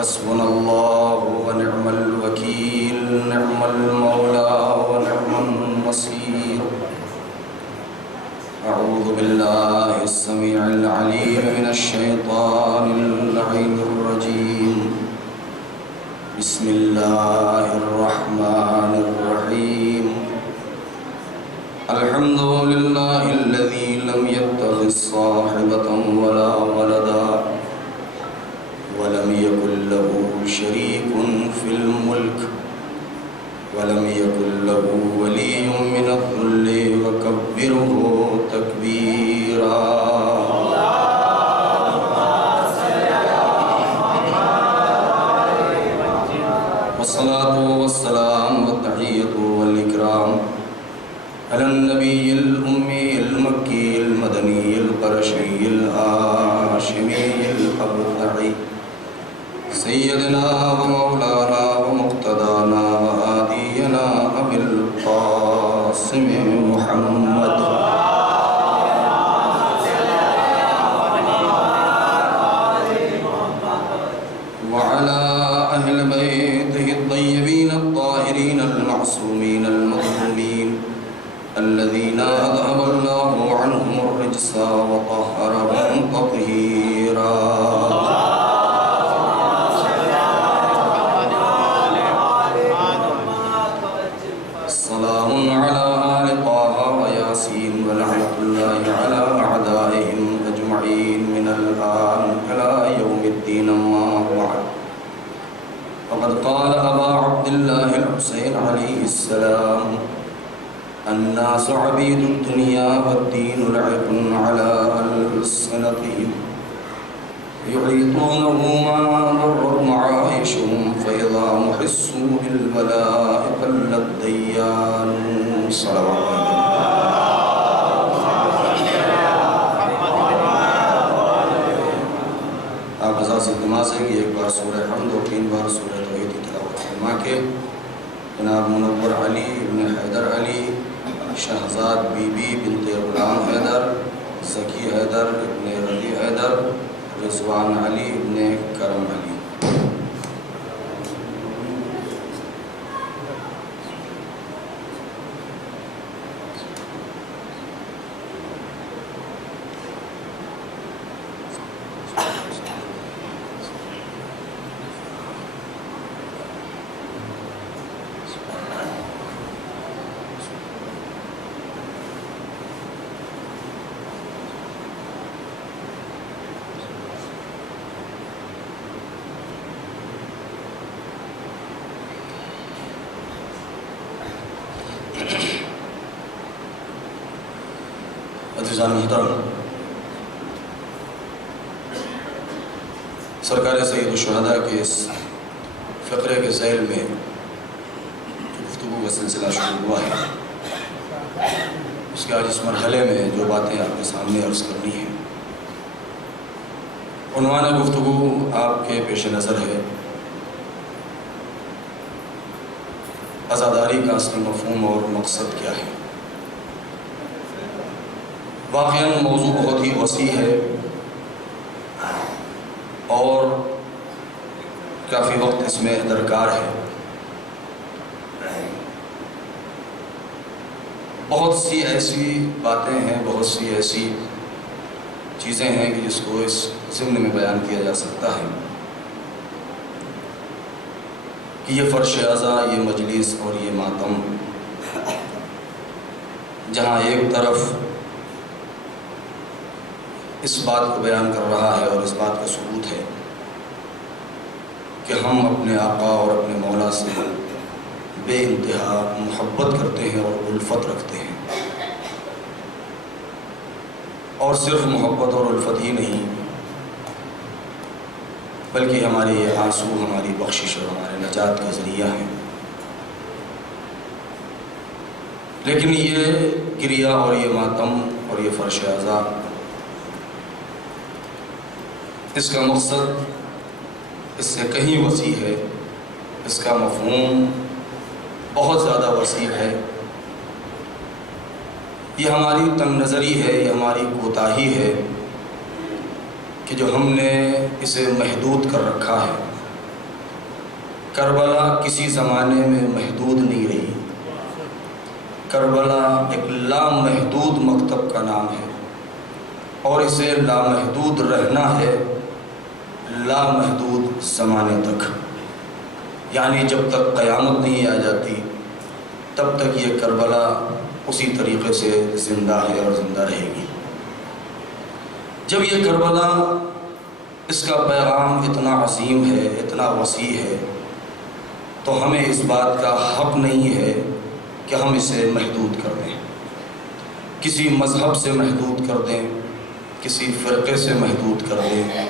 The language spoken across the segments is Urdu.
حسبنا الله ونعم الوكيل نعم المولى ونعم النصير أعوذ بالله السميع العليم من الشيطان اللعين الرجيم بسم الله الرحمن الرحيم الحمد لله الذي لم يتخذ صاحبة ولا ولدا ولم يكن له شريك في الملك ولم يكن له ولي من الذل وكبره تكبيرا والصلاة والسلام والتحية والإكرام على النبي الأمي المكي المدني القرشي الهاشمي الأبطحي سيدنا ومولانا ومقتدانا وهادينا أبي القاسم محمد وعلى أهل بيته الطيبين الطاهرين المعصومين المظلومين الذين أذهب الله عنهم الرجس وطهرهم تطهيرا وقد قال أبا عبد الله الحسين عليه السلام الناس عبيد الدنيا والدين لعب على ألسنتهم يعيطونه ما ضرت معايشهم فإذا محسوا بالبلاء قل الديان صلوات آپ ازاز الدماغ سے ایک بار سورہ حمد اور 3 بار سورہ توحید کی تلاوت فرما کے جناب منور علی ابن حیدر علی شہزاد بی بی بنت غلام حیدر زکی حیدر ابن رضی حیدر رضوان علی ابن کرم علی عزیزان محترم، سرکار سید الشہداء کے اس فقرے کے ذیل میں گفتگو کا سلسلہ شروع ہوا ہے، اس کے آج اس مرحلے میں جو باتیں آپ کے سامنے عرض کرنی ہیں، عنوان گفتگو آپ کے پیش نظر ہے عزاداری کا اصلی مفہوم اور مقصد کیا ہے۔ واقعاً موضوع بہت ہی وسیع ہے اور کافی وقت اس میں درکار ہے۔ بہت سی ایسی باتیں ہیں، بہت سی ایسی چیزیں ہیں کہ جس کو اس ضمن میں بیان کیا جا سکتا ہے کہ یہ فرش عزا، یہ مجلس اور یہ ماتم جہاں ایک طرف اس بات کو بیان کر رہا ہے اور اس بات کا ثبوت ہے کہ ہم اپنے آقا اور اپنے مولا سے بے انتہا محبت کرتے ہیں اور الفت رکھتے ہیں، اور صرف محبت اور الفت ہی نہیں بلکہ ہمارے یہ آنسو ہماری بخشش اور ہمارے نجات کا ذریعہ ہیں۔ لیکن یہ گریہ اور یہ ماتم اور یہ فرش عزا، اس کا مقصد اس سے کہیں وسیع ہے، اس کا مفہوم بہت زیادہ وسیع ہے۔ یہ ہماری تنگ نظری ہے، یہ ہماری کوتاہی ہے کہ جو ہم نے اسے محدود کر رکھا ہے کربلا کسی زمانے میں محدود نہیں رہی. کربلا ایک لامحدود مکتب کا نام ہے اور اسے لامحدود رہنا ہے لامحدود زمانے تک. یعنی جب تک قیامت نہیں آ جاتی تب تک یہ کربلا اسی طریقے سے زندہ ہے اور زندہ رہے گی. جب یہ کربلا اس کا پیغام اتنا عظیم ہے، اتنا وسیع ہے، تو ہمیں اس بات کا حق نہیں ہے کہ ہم اسے محدود کر دیں، کسی مذہب سے محدود کر دیں، کسی فرقے سے محدود کر دیں.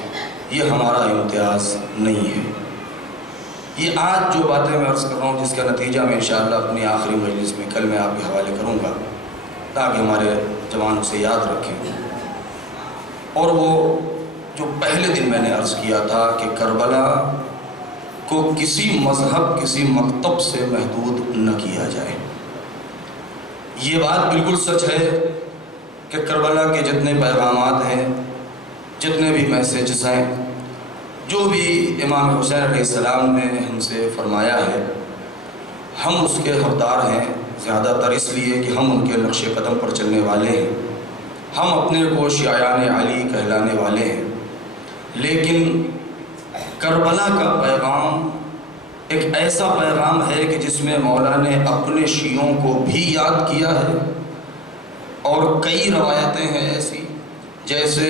یہ ہمارا امتیاز نہیں ہے. یہ آج جو باتیں میں عرض کر رہا ہوں جس کا نتیجہ میں انشاءاللہ اپنی آخری مجلس میں کل میں آپ کے حوالے کروں گا تاکہ ہمارے جوان اسے یاد رکھیں. اور وہ جو پہلے دن میں نے عرض کیا تھا کہ کربلا کو کسی مذہب، کسی مکتب سے محدود نہ کیا جائے. یہ بات بالکل سچ ہے کہ کربلا کے جتنے پیغامات ہیں، جتنے بھی میسیجز ہیں، جو بھی امام حسین علیہ السلام نے ہم سے فرمایا ہے، ہم اس کے حقدار ہیں. زیادہ تر اس لیے کہ ہم ان کے نقش قدم پر چلنے والے ہیں، ہم اپنے کو شیعان علی کہلانے والے ہیں. لیکن کربلا کا پیغام ایک ایسا پیغام ہے کہ جس میں مولا نے اپنے شیعوں کو بھی یاد کیا ہے. اور کئی روایتیں ہیں ایسی، جیسے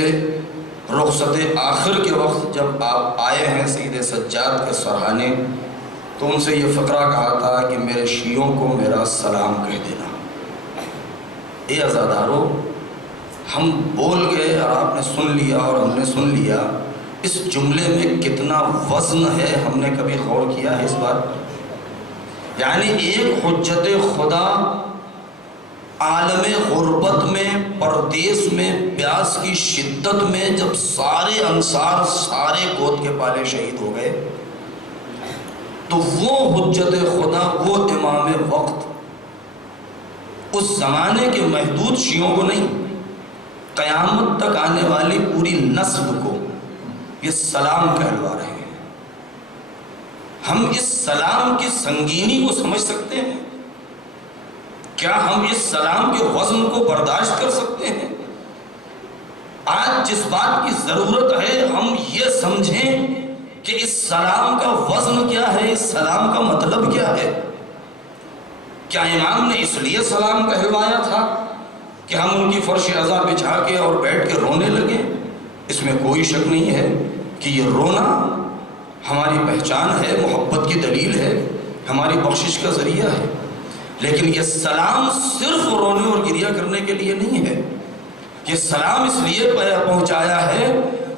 رخصت آخر کے وقت جب آپ آئے ہیں سید سجاد کے سرحانے تو ان سے یہ فقرہ کہا تھا کہ میرے شیعوں کو میرا سلام کہہ دینا. اے عزادارو، ہم بول گئے اور آپ نے سن لیا اور ہم نے سن لیا. اس جملے میں کتنا وزن ہے، ہم نے کبھی غور کیا ہے اس بات پر؟ یعنی ایک حجت خدا عالم غربت میں، پردیس میں، پیاس کی شدت میں جب سارے انصار، سارے گود کے پالے شہید ہو گئے، تو وہ حجت خدا، وہ امام وقت اس زمانے کے محدود شیعوں کو نہیں، قیامت تک آنے والی پوری نسل کو یہ سلام کہلوا رہے ہیں. ہم اس سلام کی سنگینی کو سمجھ سکتے ہیں؟ کیا ہم اس سلام کے وزن کو برداشت کر سکتے ہیں؟ آج جس بات کی ضرورت ہے ہم یہ سمجھیں کہ اس سلام کا وزن کیا ہے، اس سلام کا مطلب کیا ہے. کیا امام نے اس لیے سلام کہلوایا تھا کہ ہم ان کی فرش عزا بچھا کے اور بیٹھ کے رونے لگے؟ اس میں کوئی شک نہیں ہے کہ یہ رونا ہماری پہچان ہے، محبت کی دلیل ہے، ہماری بخشش کا ذریعہ ہے. لیکن یہ سلام صرف رونے اور گریہ کرنے کے لیے نہیں ہے. یہ سلام اس لیے پہنچایا ہے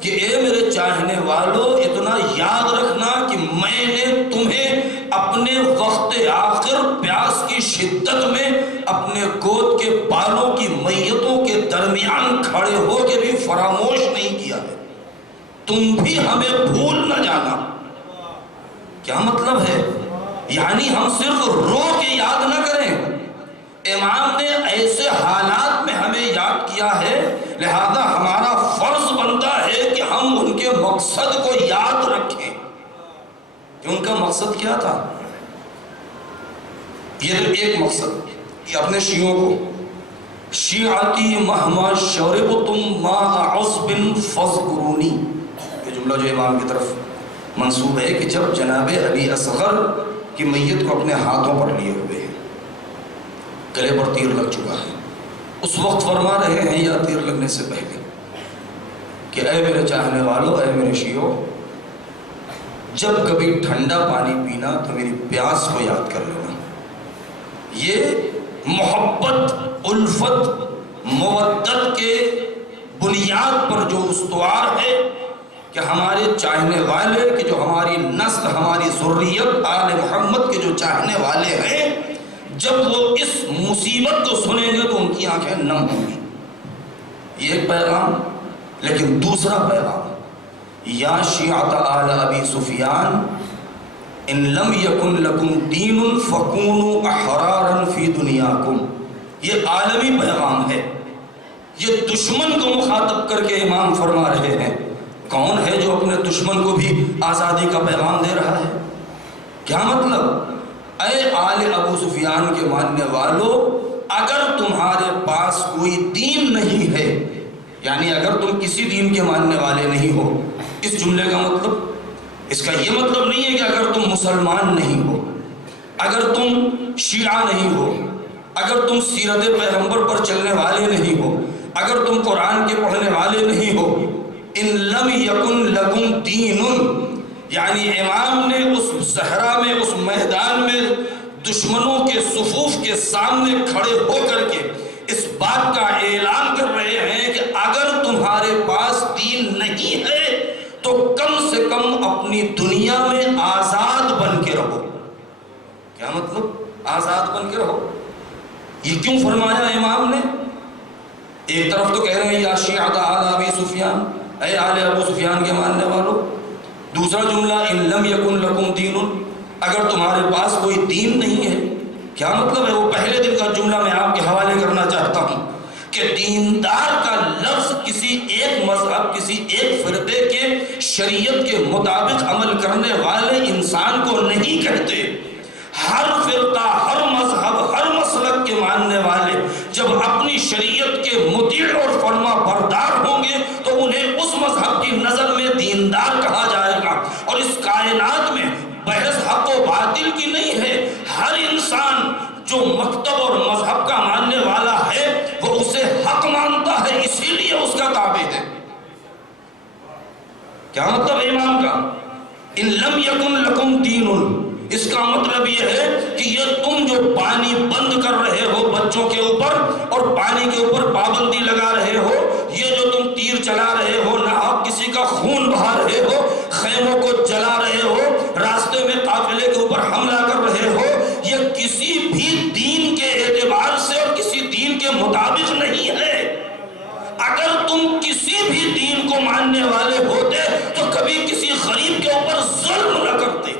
کہ اے میرے چاہنے والوں، اتنا یاد رکھنا کہ میں نے تمہیں اپنے وقت آخر پیاس کی شدت میں اپنے گود کے بالوں کی میتوں کے درمیان کھڑے ہو کے بھی فراموش نہیں کیا ہے. تم بھی ہمیں بھول نہ جانا. کیا مطلب ہے؟ یعنی ہم صرف رو کے یاد نہ کریں، امام نے ایسے حالات میں ہمیں یاد کیا ہے، لہذا ہمارا فرض بنتا ہے کہ ہم ان کے مقصد کو یاد رکھیں کہ ان کا مقصد کیا تھا. یہ تو ایک مقصد کہ اپنے شیعوں کو شیعتی مہما شربتم ماء عصب فاذکرونی، یہ جملہ جو امام کی طرف منسوب ہے کہ جب جناب علی اصغر کی میت کو اپنے ہاتھوں پر لیے ہوئے ہیں، گلے پر تیر لگ چکا ہے، اس وقت فرما رہے ہیں یا تیر لگنے سے پہلے کہ اے میرے چاہنے والوں، اے میرے شیعوں، جب کبھی ٹھنڈا پانی پینا تو میری پیاس کو یاد کر لینا. یہ محبت، الفت، مودت کے بنیاد پر جو استوار ہے کہ ہمارے چاہنے والے، کہ جو ہماری نسل، ہماری ذریت آل محمد کے جو چاہنے والے ہیں، جب وہ اس مصیبت کو سنیں گے تو ان کی آنکھیں نم ہوں گی. یہ ایک پیغام. لیکن دوسرا پیغام، یا شیعۃ آل ابی سفیان ان لم یکن لکم دین فکونوا احرارا فی دنیاکم. یہ عالمی پیغام ہے. یہ دشمن کو مخاطب کر کے امام فرما رہے ہیں. کون ہے جو اپنے دشمن کو بھی آزادی کا پیغام دے رہا ہے؟ کیا مطلب؟ اے آل ابو سفیان کے ماننے والوں، اگر تمہارے پاس کوئی دین نہیں ہے، یعنی اگر تم کسی دین کے ماننے والے نہیں ہو، اس جملے کا مطلب، اس کا یہ مطلب نہیں ہے کہ اگر تم مسلمان نہیں ہو، اگر تم شیعہ نہیں ہو، اگر تم سیرت پیغمبر پر چلنے والے نہیں ہو، اگر تم قرآن کے پڑھنے والے نہیں ہو، ان لم یکن لکم دین، یعنی امام نے اس صحرا میں، اس میدان میں دشمنوں کے صفوف کے سامنے کھڑے ہو کر کے اس بات کا اعلان کر رہے ہیں کہ اگر تمہارے پاس دین نہیں ہے تو کم سے کم اپنی دنیا میں آزاد بن کے رہو۔ کیا مطلب آزاد بن کے رہو؟ یہ کیوں فرمایا امام نے؟ ایک طرف تو کہہ رہے ہیں یا شیعۃ آل ابی سفیان، اے آل ابو سفیان کے ماننے والوں، دوسرا جملہ ان لم یکن لکم دین، اگر تمہارے پاس کوئی دین نہیں ہے۔ کیا مطلب ہے؟ وہ پہلے دن کا جملہ میں آپ کے حوالے کرنا چاہتا ہوں کہ دیندار کا لفظ کسی ایک مذہب، کسی ایک فرقے کے شریعت کے مطابق عمل کرنے والے انسان کو نہیں کہتے۔ ہر فرقہ، ہر مذہب، ہر مسلک کے ماننے والے جب اپنی شریعت کے مطیع اور فرما بردار ہوں گے تو انہیں اس مذہب کی نظر میں دیندار کہا جائے گا۔ اور اس کائنات میں بحث حق و باطل کی نہیں ہے، ہر انسان جو مکتب اور مذہب کا ماننے والا ہے وہ اسے حق مانتا ہے، اسی لیے اس کا تابع ہے۔ کیا مطلب امام کا؟ ان لم یکن لکم دین، اس کا مطلب یہ ہے کہ یہ تم جو پانی بند کر رہے ہو بچوں کے اوپر اور پانی کے اوپر پابندی لگا رہے ہو، یہ جو تم تیر چلا رہے ہو، ناحق کسی کا خون بہا رہے ہو، خیموں کو جلا رہے ہو، راستے میں قافلے کے اوپر حملہ کر رہے ہو، یہ کسی بھی دین کے اعتبار سے اور کسی دین کے مطابق نہیں ہے۔ اگر تم کسی بھی دین کو ماننے والے ہوتے تو کبھی کسی غریب کے اوپر ظلم نہ کرتے۔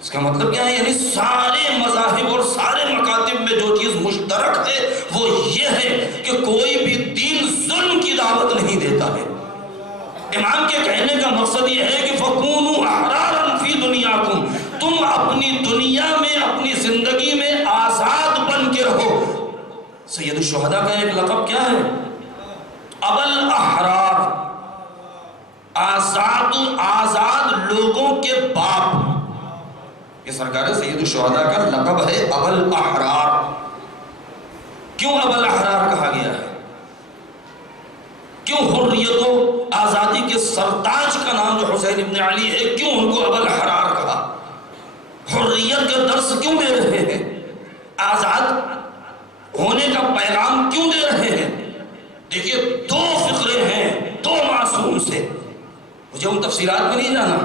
اس کا مطلب کیا ہے؟ یعنی سارے مذاہب اور سارے مکاتب میں جو چیز مشترک ہے وہ یہ ہے کہ کوئی بھی دین ظلم کی دعوت نہیں دیتا ہے۔ امام کے کہنے کا مقصد یہ ہے کہ فَكُونُوا أَحْرَارًا فِي دُنْيَاكُمْ، تم اپنی دنیا میں، اپنی زندگی میں آزاد بن کے رہو۔ سید الشہداء کا ایک لقب کیا ہے؟ ابو الاحرار، آزاد لوگوں کے باپ۔ یہ سرکار سید الشہداء کا لقب ہے ابو الاحرار۔ کیوں ابو الاحرار کہا گیا ہے؟ کیوں حریت و آزادی کے سرتاج کا نام جو حسین ابن علی ہے، کیوں ان کو ابو الاحرار کہا؟ حریت کے درس کیوں دے رہے ہیں؟ آزاد ہونے کا پیغام کیوں دے رہے ہیں؟ دیکھیے دو فقرے ہیں دو معصوم سے، مجھے ان تفصیلات میں نہیں جانا۔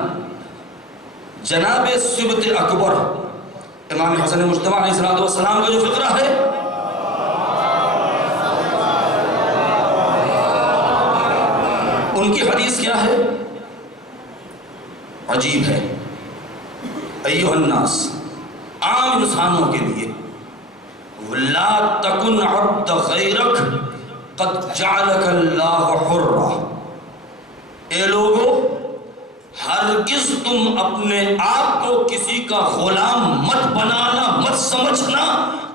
جناب سبت اکبر امام حسن مجتبی علیہ السلام کا جو فقرہ ہے، ان کی حدیث کیا ہے؟ عجیب ہے۔ ایھا الناس، عام انسانوں کے لیے، لا تکن عبد غیرک قد جعلک اللہ حرا، اے لوگو ہرگز تم اپنے آپ کو کسی کا غلام مت بنانا، مت سمجھنا۔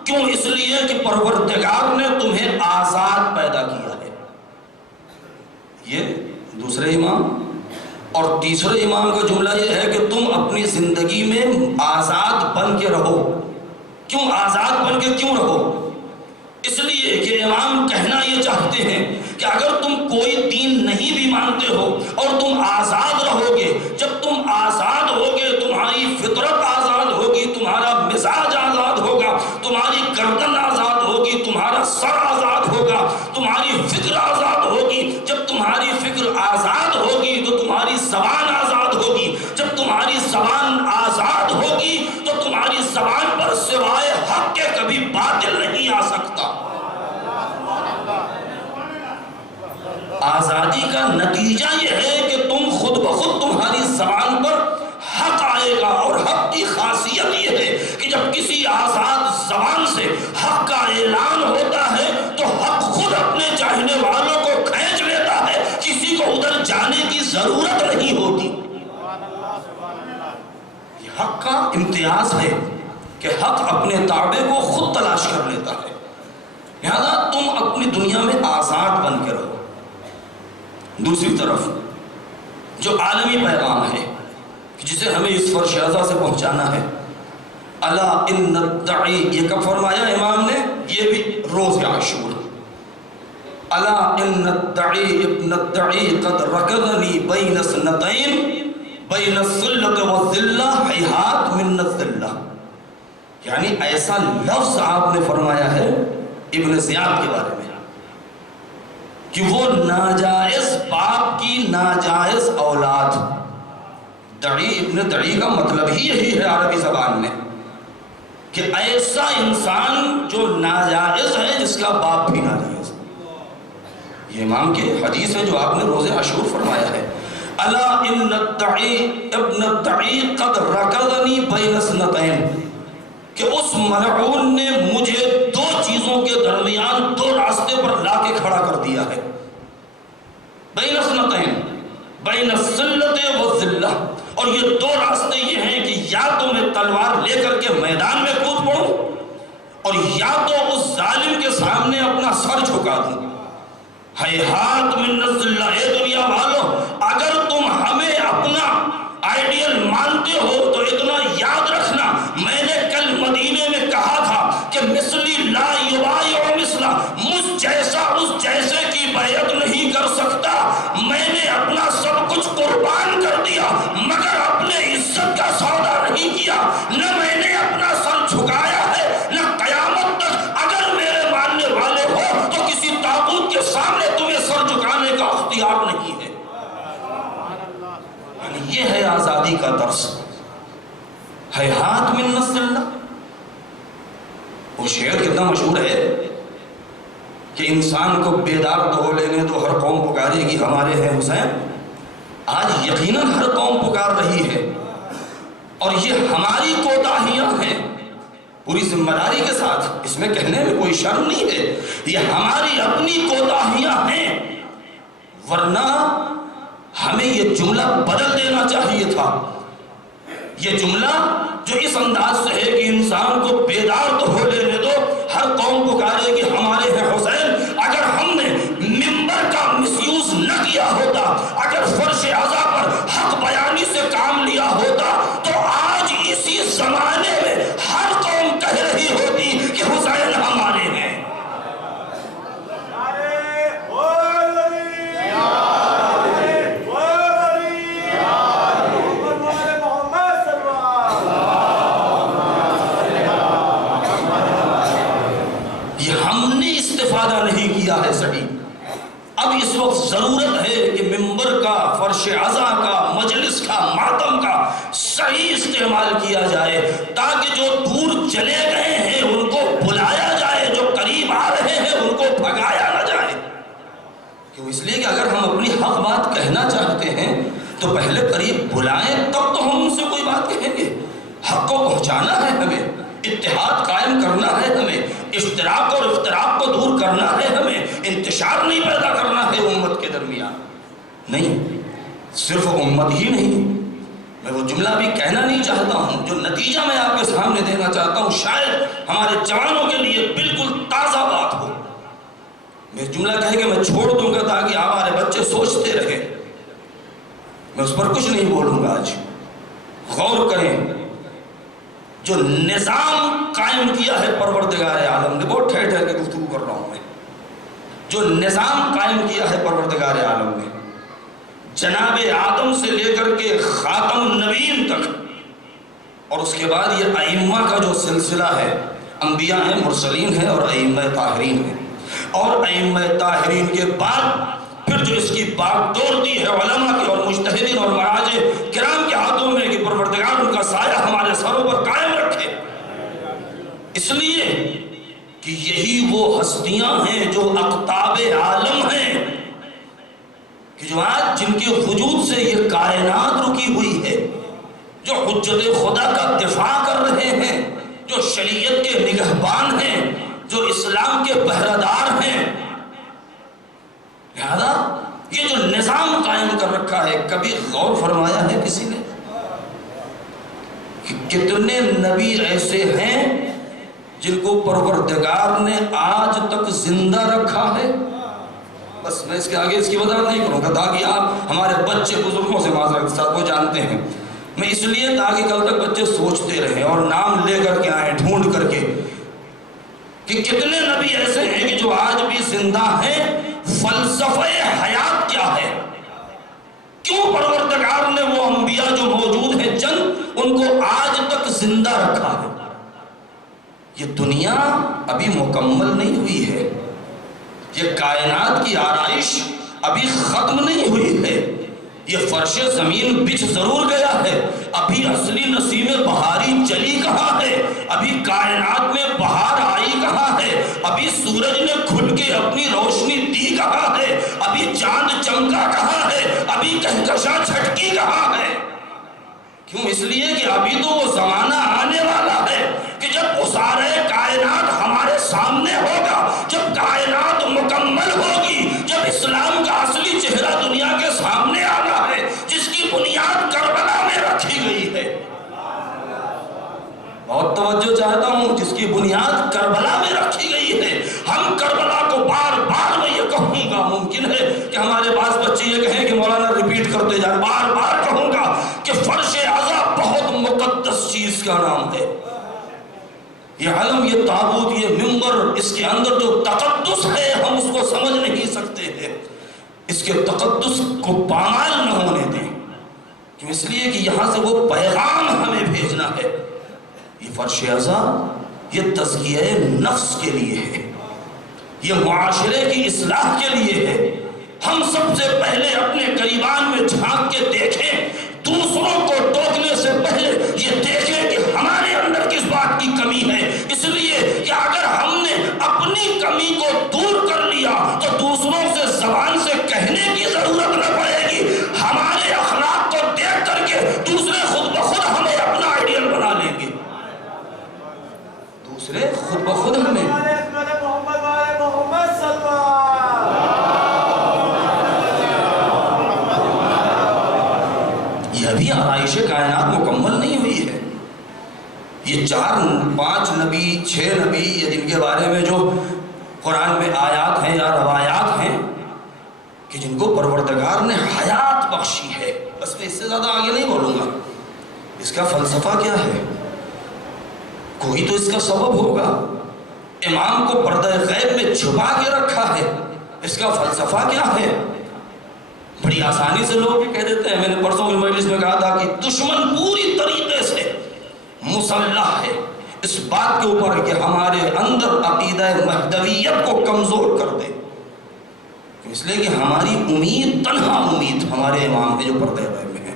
کیوں؟ اس لیے کہ پروردگار نے تمہیں آزاد پیدا کیا ہے۔ یہ دوسرے امام اور تیسرے امام کا جملہ یہ ہے کہ تم اپنی زندگی میں آزاد بن کے رہو۔ کیوں آزاد بن کے کیوں رہو؟ اس لیے کہ امام کہنا یہ چاہتے ہیں کہ اگر تم کوئی دین نہیں بھی مانتے ہو اور تم آزاد رہو گے، جب تم آزاد ہوگے تمہاری فطرت آزاد ہوگی، تمہارا مزاج آزاد ہوگا، تمہاری گردن آزاد ہوگی، تمہارا سر آزاد ہوگا، تمہاری فکر آزاد ہوگی۔ جب تمہاری فکر آزاد ہوگی تو تمہاری زبان آزاد ہوگی، جب تمہاری زبان آزاد ہوگی تو تمہاری زبان پر سوائے حق کے کبھی باطل نہیں آ سکتا۔ آزادی کا نتیجہ یہ ہے کہ تم خود بخود تمہاری زبان پر حق آئے گا، اور حق کی خاصیت یہ ہے کہ جب کسی آزاد زبان سے حق کا اعلان ہوتا ہے تو حق خود اپنے چاہنے والوں کو کھینچ لیتا ہے، کسی کو ادھر جانے کی ضرورت نہیں ہوتی۔ یہ حق کا امتیاز ہے کہ حق اپنے تابع کو خود تلاش کر لیتا ہے، لہذا تم اپنی دنیا میں آزاد بن کے رہو۔ دوسری طرف جو عالمی پیغام ہے جسے ہمیں اس فرش اعضا سے پہنچانا ہے، الا ان الدعی، یہ کب فرمایا امام نے؟ یہ بھی روز عاشور۔ الا ان الدعی ابن الدعی قد رکضنی بین اثنتین بین الذلۃ والذلہ ہیہات من الذلہ، یعنی ایسا لفظ آپ نے فرمایا ہے ابن زیاد کے بارے میں کہ وہ ناجائز باپ کی ناجائز اولاد، دعی ابن دعی کا مطلب ہی یہی ہے عربی زبان میں کہ ایسا انسان جو ناجائز ہے جس کا باپ بھی ناجائز ہے۔ یہ امام کے حدیث ہے جو آپ نے روز عاشور فرمایا ہے، الا ان الدعی ابن الدعی قد رکضنی بین اثنتین، کہ اس ملعون نے مجھے دو چیزوں کے درمیان دو راستے پر لا کے کھڑا کر دیا ہے، بین اثنتین بین الذلۃ والذلہ، اور یہ دو راستے یہ ہیں کہ یا تو میں تلوار لے کر کے میدان میں کود پڑوں اور یا تو اس ظالم کے سامنے اپنا سر جھکا دوں۔ ہیہات من الذلہ، اے دنیا والو اگر تم ہمیں اپنا آئیڈیل مانتے ہو تو اتنا یاد رکھنا، میں نے کل مدینے میں کہا تھا کہ مثلی لا یبایع مثلا، مجھ جیسا اس جیسے کی بیعت نہیں کر سکتا، میں نے اپنا سب کچھ قربان کر دیا مگر اپنے عزت کا سودا نہیں کیا، نہ میں نے اپنا سر جھکایا ہے نہ قیامت تک اگر میرے ماننے والے ہو تو کسی تابوت کے سامنے تمہیں سر جھکانے کا اختیار نہیں ہے۔ یہ ہے آزادی کا درس، ہیہات من الذلہ۔ وہ شعر کتنا مشہور ہے کہ انسان کو بیدار تو ہو لینے دو، ہر قوم پکارے گی ہمارے ہیں حسین۔ آج یقیناً ہر قوم پکار رہی ہے اور یہ ہماری کوتاہیاں ہیں، پوری ذمہ داری کے ساتھ، اس میں کہنے میں کوئی شرم نہیں ہے، یہ ہماری اپنی کوتاہیاں ہیں، ورنہ ہمیں یہ جملہ بدل دینا چاہیے تھا۔ یہ جملہ جو اس انداز سے ہے کہ انسان کو بیدار تو ہو لینے دو، ہر قوم پکارے گی ہمارے ہیں حسین، اگر ہم نے ممبر کا مس یوز نہ کیا ہوتا، اگر فرش اعضا پر حق بیانی سے کام لیا ہوتا تو آج اسی زمانے میں ہر قوم کہہ رہی ہوتی کہ حسین ہمارے ہیں۔ نہیں کیا ہے صحیح، اب اس وقت ضرورت ہے کہ ممبر کا، فرش اعضا کا، مجلس کا، ماتم کا صحیح استعمال کیا جائے تاکہ جو دور چلے گئے ہیں ان کو بلایا جائے، جو قریب آ رہے ہیں ان کو بھگایا نہ جائے۔ کیوں؟ اس لیے کہ اگر ہم اپنی حق بات کہنا چاہتے ہیں تو پہلے قریب بلائیں تب تو ہم ان سے کوئی بات کہیں گے۔ حق کو پہنچانا ہے ہمیں، اتحاد قائم کرنا ہے ہمیں، اشتراک اور افتراق کو دور کرنا ہے ہمیں، انتشار نہیں پیدا کرنا ہے امت کے درمیان۔ نہیں، صرف امت ہی نہیں، میں وہ جملہ بھی کہنا نہیں چاہتا ہوں جو نتیجہ میں آپ کے سامنے دینا چاہتا ہوں، شاید ہمارے جوانوں کے لیے بالکل تازہ بات ہو۔ میں جملہ کہہ کے میں چھوڑ دوں گا تاکہ ہمارے بچے سوچتے رہے، میں اس پر کچھ نہیں بولوں گا۔ آج غور کریں، جو نظام قائم کیا ہے پروردگار عالم نے، بہت ٹھہر ٹھہر کے گفتگو کر رہا ہوں میں، جو نظام قائم کیا ہے پروردگار عالم نے، جناب آدم سے لے کر کے خاتم النبیین تک، اور اس کے بعد یہ ائمہ کا جو سلسلہ ہے، انبیاء ہیں، مرسلین ہیں اور ائمہ طاہرین ہیں، اور ائمہ طاہرین کے بعد پھر جو اس کی باغ دوڑ دی ہے علماء کی اور مجتہدین اور مراجع کرام کے ہاتھوں میں کہ پروردگار ان کا سایہ ہمارے سروں پر قائم رکھے، اس لیے کہ یہی وہ ہستیاں ہیں جو اقطاب عالم ہیں، کہ جو آج جن کے وجود سے یہ کائنات رکی ہوئی ہے، جو حجت خدا کا دفاع کر رہے ہیں، جو شریعت کے نگہبان ہیں، جو اسلام کے پہرادار ہیں۔ لہذا یہ جو نظام قائم کر رکھا ہے، کبھی غور فرمایا ہے کسی نے کہ کتنے نبی ایسے ہیں جن کو پروردگار نے آج تک زندہ رکھا ہے. بس میں اس کے آگے اس کی وضاحت نہیں کروں گا تاکہ آپ ہمارے بچے بزرگوں سے معذرت کے ساتھ وہ جانتے ہیں. میں اس لیے تاکہ کل تک بچے سوچتے رہیں اور نام لے کر کے آئیں ڈھونڈ کر کے کہ کتنے نبی ایسے ہیں کہ جو آج بھی زندہ ہیں. فلسفہ حیات کیا ہے؟ کیوں پروردگار نے وہ انبیاء جو موجود ہیں چند ان کو آج تک زندہ رکھا ہے؟ یہ دنیا ابھی مکمل نہیں ہوئی ہے. یہ کائنات کی آرائش ابھی ختم نہیں ہوئی ہے. یہ فرش زمین بچھ ضرور گیا ہے. ابھی اصلی نسیم بہاری چلی کہاں ہے؟ ابھی کائنات میں بہار آئی کہاں ہے؟ ابھی سورج نے کھل کے اپنی روشنی دی کہاں ہے؟ ابھی چاند چمکا کہاں ہے؟ ابھی کہکشاں چھٹکی کہاں ہے؟ کیوں؟ اس لیے کہ ابھی تو وہ زمانہ آنے والا ہے کہ جب اسارے کائنات ہمارے سامنے ہوگا، جب کائنات مکمل ہوگی، جب اسلام کا اصلی چہرہ دنیا کے سامنے آنا ہے جس کی بنیاد کربلا میں رکھی گئی ہے. بہت توجہ چاہتا ہوں، جس کی بنیاد کربلا میں رکھی گئی ہے. ہم کربلا کو بار بار میں یہ کہوں گا، ممکن ہے کہ ہمارے پاس بچے یہ کہیں کہ مولانا ریپیٹ کرتے جائیں، بار بار کہوں گا کہ فرش اعضا بہت مقدس چیز کا نام ہے. یہ علم، یہ تابوت، یہ منبر، اس کے اندر جو تقدس ہے ہم اس کو سمجھ نہیں سکتے ہیں. اس کے تقدس کو پامال نہ ہونے دیں، کیوں؟ اس لیے کہ یہاں سے وہ پیغام ہمیں بھیجنا ہے. یہ فرش اعضا یہ تزکیہ نفس کے لیے ہے، یہ معاشرے کی اصلاح کے لیے ہے. ہم سب سے پہلے اپنے قریبان میں جھانک کے دیکھیں، دوسروں کو ٹوکنے سے پہلے یہ دیکھیں کہ ہمارے اندر کس بات کی کمی ہے. اس لیے کہ اگر ہم نے اپنی کمی کو دور کر لیا تو دوسروں سے زبان سے کہنے کی ضرورت نہ پڑے گی. ہمارے اخلاق کو دیکھ کر کے دوسرے خود بخود ہمیں اپنا آئیڈیل بنا لیں گے. دوسرے خود بخود ہمیں یہ ابھی آرائش کائنات مکمل نہیں ہوئی ہے. یہ 4 5 نبی 6 نبی یا جن کے بارے میں جو قرآن میں آیات ہیں یا روایات ہیں کہ جن کو پروردگار نے حیات بخشی ہے. بس میں اس سے زیادہ آگے نہیں بولوں گا. اس کا فلسفہ کیا ہے؟ کوئی تو اس کا سبب ہوگا. امام کو پردہ غیب میں چھپا کے رکھا ہے، اس کا فلسفہ کیا ہے؟ بڑی آسانی سے لوگ کہہ دیتے ہیں. میں نے پرسوں کی مجلس میں کہا تھا کہ دشمن پوری طریقے سے مسلح ہے اس بات کے اوپر کہ ہمارے اندر عقیدہ مہدویت کو کمزور کر دے. اس لیے کہ ہماری امید، تنہا امید ہمارے امام کے جو پردہ غیب میں ہے.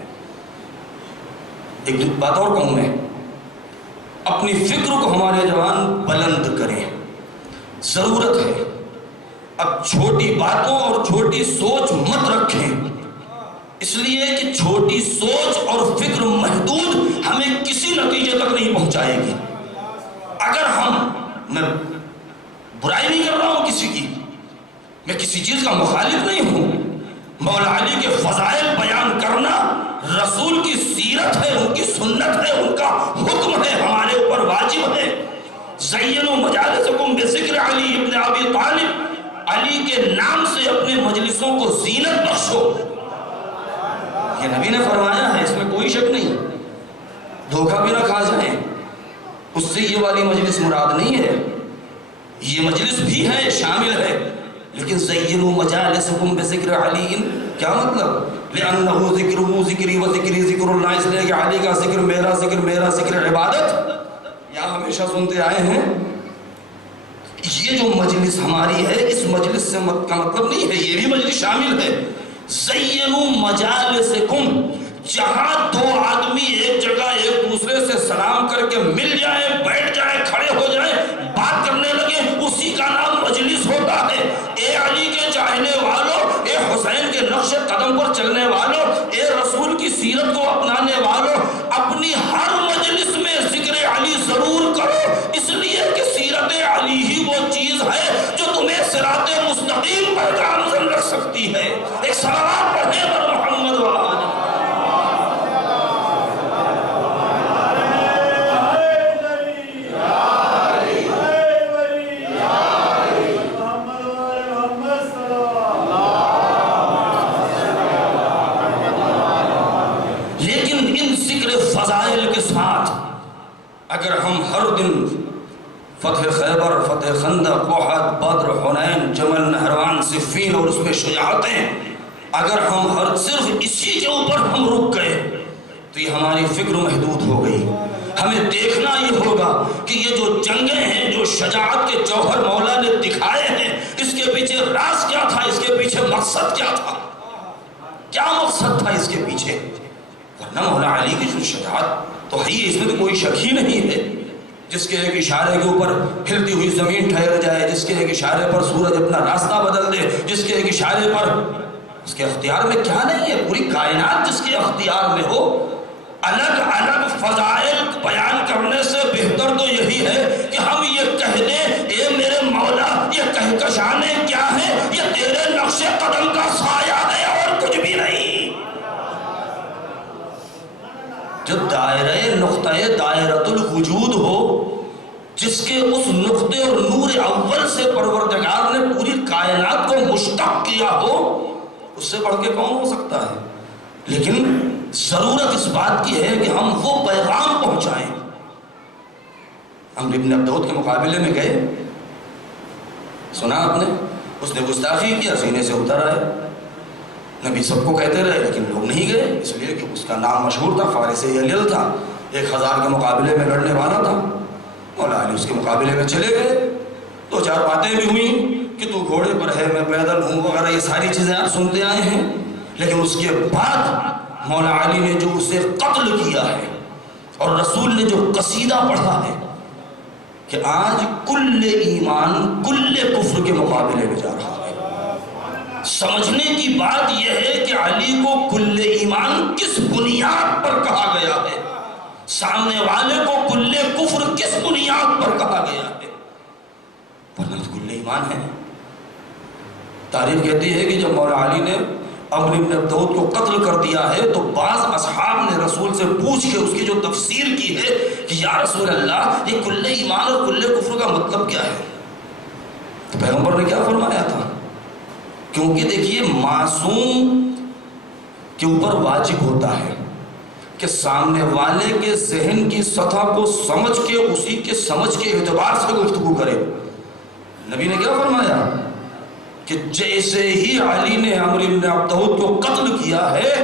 ایک بات اور کہوں میں، اپنی فکر کو ہمارے جوان بلند کریں. ضرورت ہے اب چھوٹی باتوں اور چھوٹی سوچ مت رکھیں، اس لیے کہ چھوٹی سوچ اور فکر محدود ہمیں کسی نتیجے تک نہیں پہنچائے گی. اگر میں برائی نہیں کر رہا ہوں کسی کی، میں کسی چیز کا مخالف نہیں ہوں. مولا علی کے فضائل بیان کرنا رسول کی سیرت ہے، ان کی سنت ہے، ان کا حکم ہے، ہمارے اوپر واجب ہے. زینوا مجالسکم بذکر علی ابن ابی طالب، علی کے نام سے اپنے مجلسوں کو زینت بخشو. یہ نبی نے فرمایا ہے، اس میں کوئی شک نہیں. دھوکہ بھی نہ کھا جائیں، اس سے یہ والی مجلس مراد نہیں ہے. یہ مجلس بھی ہے، شامل ہے، لیکن زینوا مجالسکم بذکر علی کیا مطلب؟ لأنہ ذکرہ ذکری و ذکری ذکر اللہ، اس لیے کہ علی کا ذکر میرا ذکر، میرا ذکر عبادت. یا ہمیشہ سنتے آئے ہیں یہ جو مجلس ہماری ہے، اس مجلس سے کا مطلب نہیں ہے، یہ بھی مجلس شامل ہے. زینوا مجالسکم، جہاں 2 آدمی ایک جگہ ایک دوسرے سے سلام کر کے مل جائیں، بیٹھ جائیں، کھڑے ہو جائیں، بات کرنے لگے، اسی کا نام مجلس ہوتا ہے. اے علی کے چاہنے والوں، اے حسین کے نقش قدم پر چلنے والوں، اے رسول کی سیرت کو اپنانے والوں، اپنی ہر مجلس میں ذکر علی ضرور کرو، اس لیے کہ سیرت علی ہی وہ چیز ہے جو تمہیں صراط مستقیم پر گامزن رکھ سکتی ہے. ایک صلوات پڑھیں بر محمد و آل فتح خیبر، فتح خندق، احد، بدر، حنین، جمل، نہروان، صفین اور اس میں شجاعتیں، اگر ہم صرف اسی کے اوپر ہم رک گئے تو یہ ہماری فکر محدود ہو گئی۔ ہمیں دیکھنا یہ ہوگا کہ یہ جو جنگیں ہیں، جو شجاعت کے جوہر مولا نے دکھائے ہیں، اس کے پیچھے راز کیا تھا، اس کے پیچھے مقصد کیا تھا، کیا مقصد تھا اس کے پیچھے۔ ورنہ مولا علی کی جو شجاعت تو ہے، اس میں تو کوئی شک ہی نہیں ہے۔ جس کے ایک اشارے کے اوپر ہلتی ہوئی زمین ٹھہر جائے، جس کے ایک اشارے پر سورج اپنا راستہ بدل دے، جس کے ایک اشارے پر، اس کے اختیار میں کیا نہیں ہے، پوری کائنات جس کے اختیار میں ہو۔ الگ الگ فضائل بیان کرنے سے بہتر تو یہی ہے کہ ہم یہ کہہ دیں، اے میرے مولا یہ کہکشانے کیا ہے، یہ تیرے نقش قدم کا سایہ ہے اور کچھ بھی نہیں۔ جو دائرہ نقطہ دائرۃ الوجود ہو، جس کے اس نقطے اور نور اول سے پروردگار نے پوری کائنات کو مشتق کیا ہو، اس سے بڑھ کے کون ہو سکتا ہے؟ لیکن ضرورت اس بات کی ہے کہ ہم وہ پیغام پہنچائیں۔ عمرو بن عبدود کے مقابلے میں گئے، سنا آپ نے، اس نے گستاخی کیا، سینے سے اتر آئے۔ نبی سب کو کہتے رہے لیکن لوگ نہیں گئے، اس لیے کہ اس کا نام مشہور تھا، فارس یلیل تھا، 1000 کے مقابلے میں لڑنے والا تھا۔ مولا علی اس کے مقابلے میں چلے گئے، 2-4 باتیں بھی ہوئیں کہ تو گھوڑے پر ہے، میں پیدل ہوں وغیرہ، یہ ساری چیزیں آپ سنتے آئے ہیں۔ لیکن اس کے بعد مولا علی نے جو اسے قتل کیا ہے، اور رسول نے جو قصیدہ پڑھا ہے کہ آج کل ایمان کل کفر کے مقابلے میں جا رہا ہے۔ سمجھنے کی بات یہ ہے کہ علی کو کل ایمان کس بنیاد پر کہا گیا ہے، سامنے والے کو کل کفر کس بنیاد پر کہا گیا ہے، ورنہ کل ایمان ہے۔ تاریخ کہتی ہے کہ جب مولا علی نے عمرو بن عبدود کو قتل کر دیا ہے تو بعض اصحاب نے رسول سے پوچھ کے اس کی جو تفسیر کی ہے کہ یا رسول اللہ یہ کل ایمان اور کل کفر کا مطلب کیا ہے، تو پیغمبر نے کیا فرمایا تھا؟ کیونکہ دیکھیے معصوم کے اوپر واجب ہوتا ہے کہ سامنے والے کے ذہن کی سطح کو سمجھ کے اسی کے سمجھ کے اعتبار سے گفتگو کرے۔ نبی نے کیا فرمایا کہ جیسے ہی علی نے عمرو بن عبدود کو قتل کیا ہے،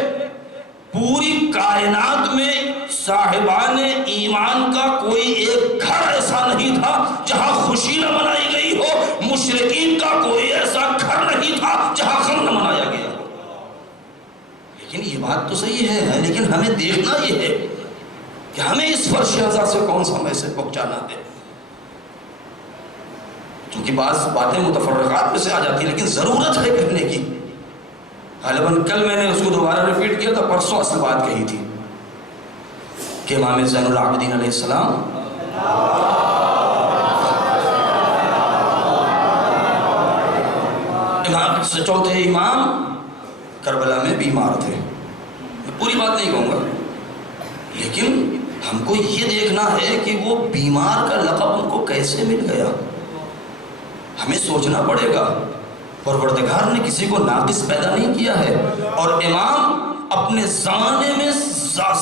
پوری کائنات میں صاحبان ایمان کا کوئی ایک گھر ایسا نہیں تھا جہاں خوشی نہ منائی گئی ہو، مشرکین کا کوئی ایسا گھر نہیں تھا جہاں غم نہ منایا گیا ہو۔ لیکن یہ بات تو صحیح ہے، لیکن ہمیں دیکھنا یہ ہے کہ ہمیں اس فرش ازا سے کون سا میسج پہنچانا ہے۔ کیونکہ بعض باتیں متفرقات میں سے آ جاتی ہیں، لیکن ضرورت ہے کہنے کی۔ غالباً کل میں نے اس کو دوبارہ ریپیٹ کیا تھا، پرسوں اصل بات کہی تھی کہ امام زین العابدین علیہ السلام امام سے چوتھے امام کربلا میں بیمار تھے۔ میں پوری بات نہیں کہوں گا، لیکن ہم کو یہ دیکھنا ہے کہ وہ بیمار کا لقب ان کو کیسے مل گیا۔ ہمیں سوچنا پڑے گا، پروردگار نے کسی کو ناقص پیدا نہیں کیا ہے، اور امام اپنے زمانے میں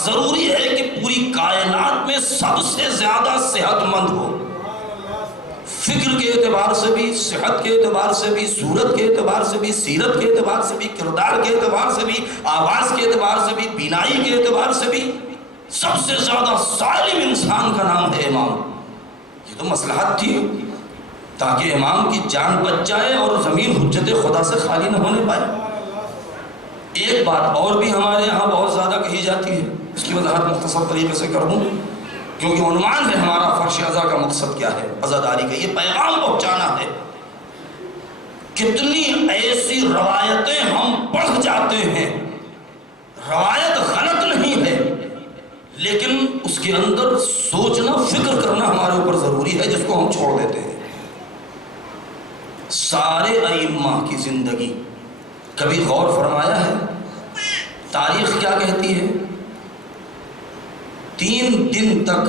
ضروری ہے کہ پوری کائنات میں سب سے زیادہ صحت مند ہو، فکر کے اعتبار سے بھی، صحت کے اعتبار سے بھی، صورت کے اعتبار سے بھی، سیرت کے اعتبار سے بھی، کردار کے اعتبار سے بھی، آواز کے اعتبار سے بھی، بینائی کے اعتبار سے بھی سب سے زیادہ سالم انسان کا نام ہے امام۔ یہ تو مصلحت تھی تاکہ امام کی جان بچ جائے اور زمین حجت خدا سے خالی نہ ہونے پائے۔ ایک بات اور بھی ہمارے یہاں بہت زیادہ کہی جاتی ہے، اس کی وضاحت مختصر طریقے سے کر دوں، کیونکہ عنوان ہے ہمارا فرش ازا کا مقصد کیا ہے، عزاداری کا یہ پیغام پہنچانا ہے۔ کتنی ایسی روایتیں ہم پڑھ جاتے ہیں، روایت غلط نہیں ہے، لیکن اس کے اندر سوچنا، فکر کرنا ہمارے اوپر ضروری ہے، جس کو ہم چھوڑ دیتے ہیں۔ سارے ائمہ کی زندگی کبھی غور فرمایا ہے تاریخ کیا کہتی ہے؟ 3 دن تک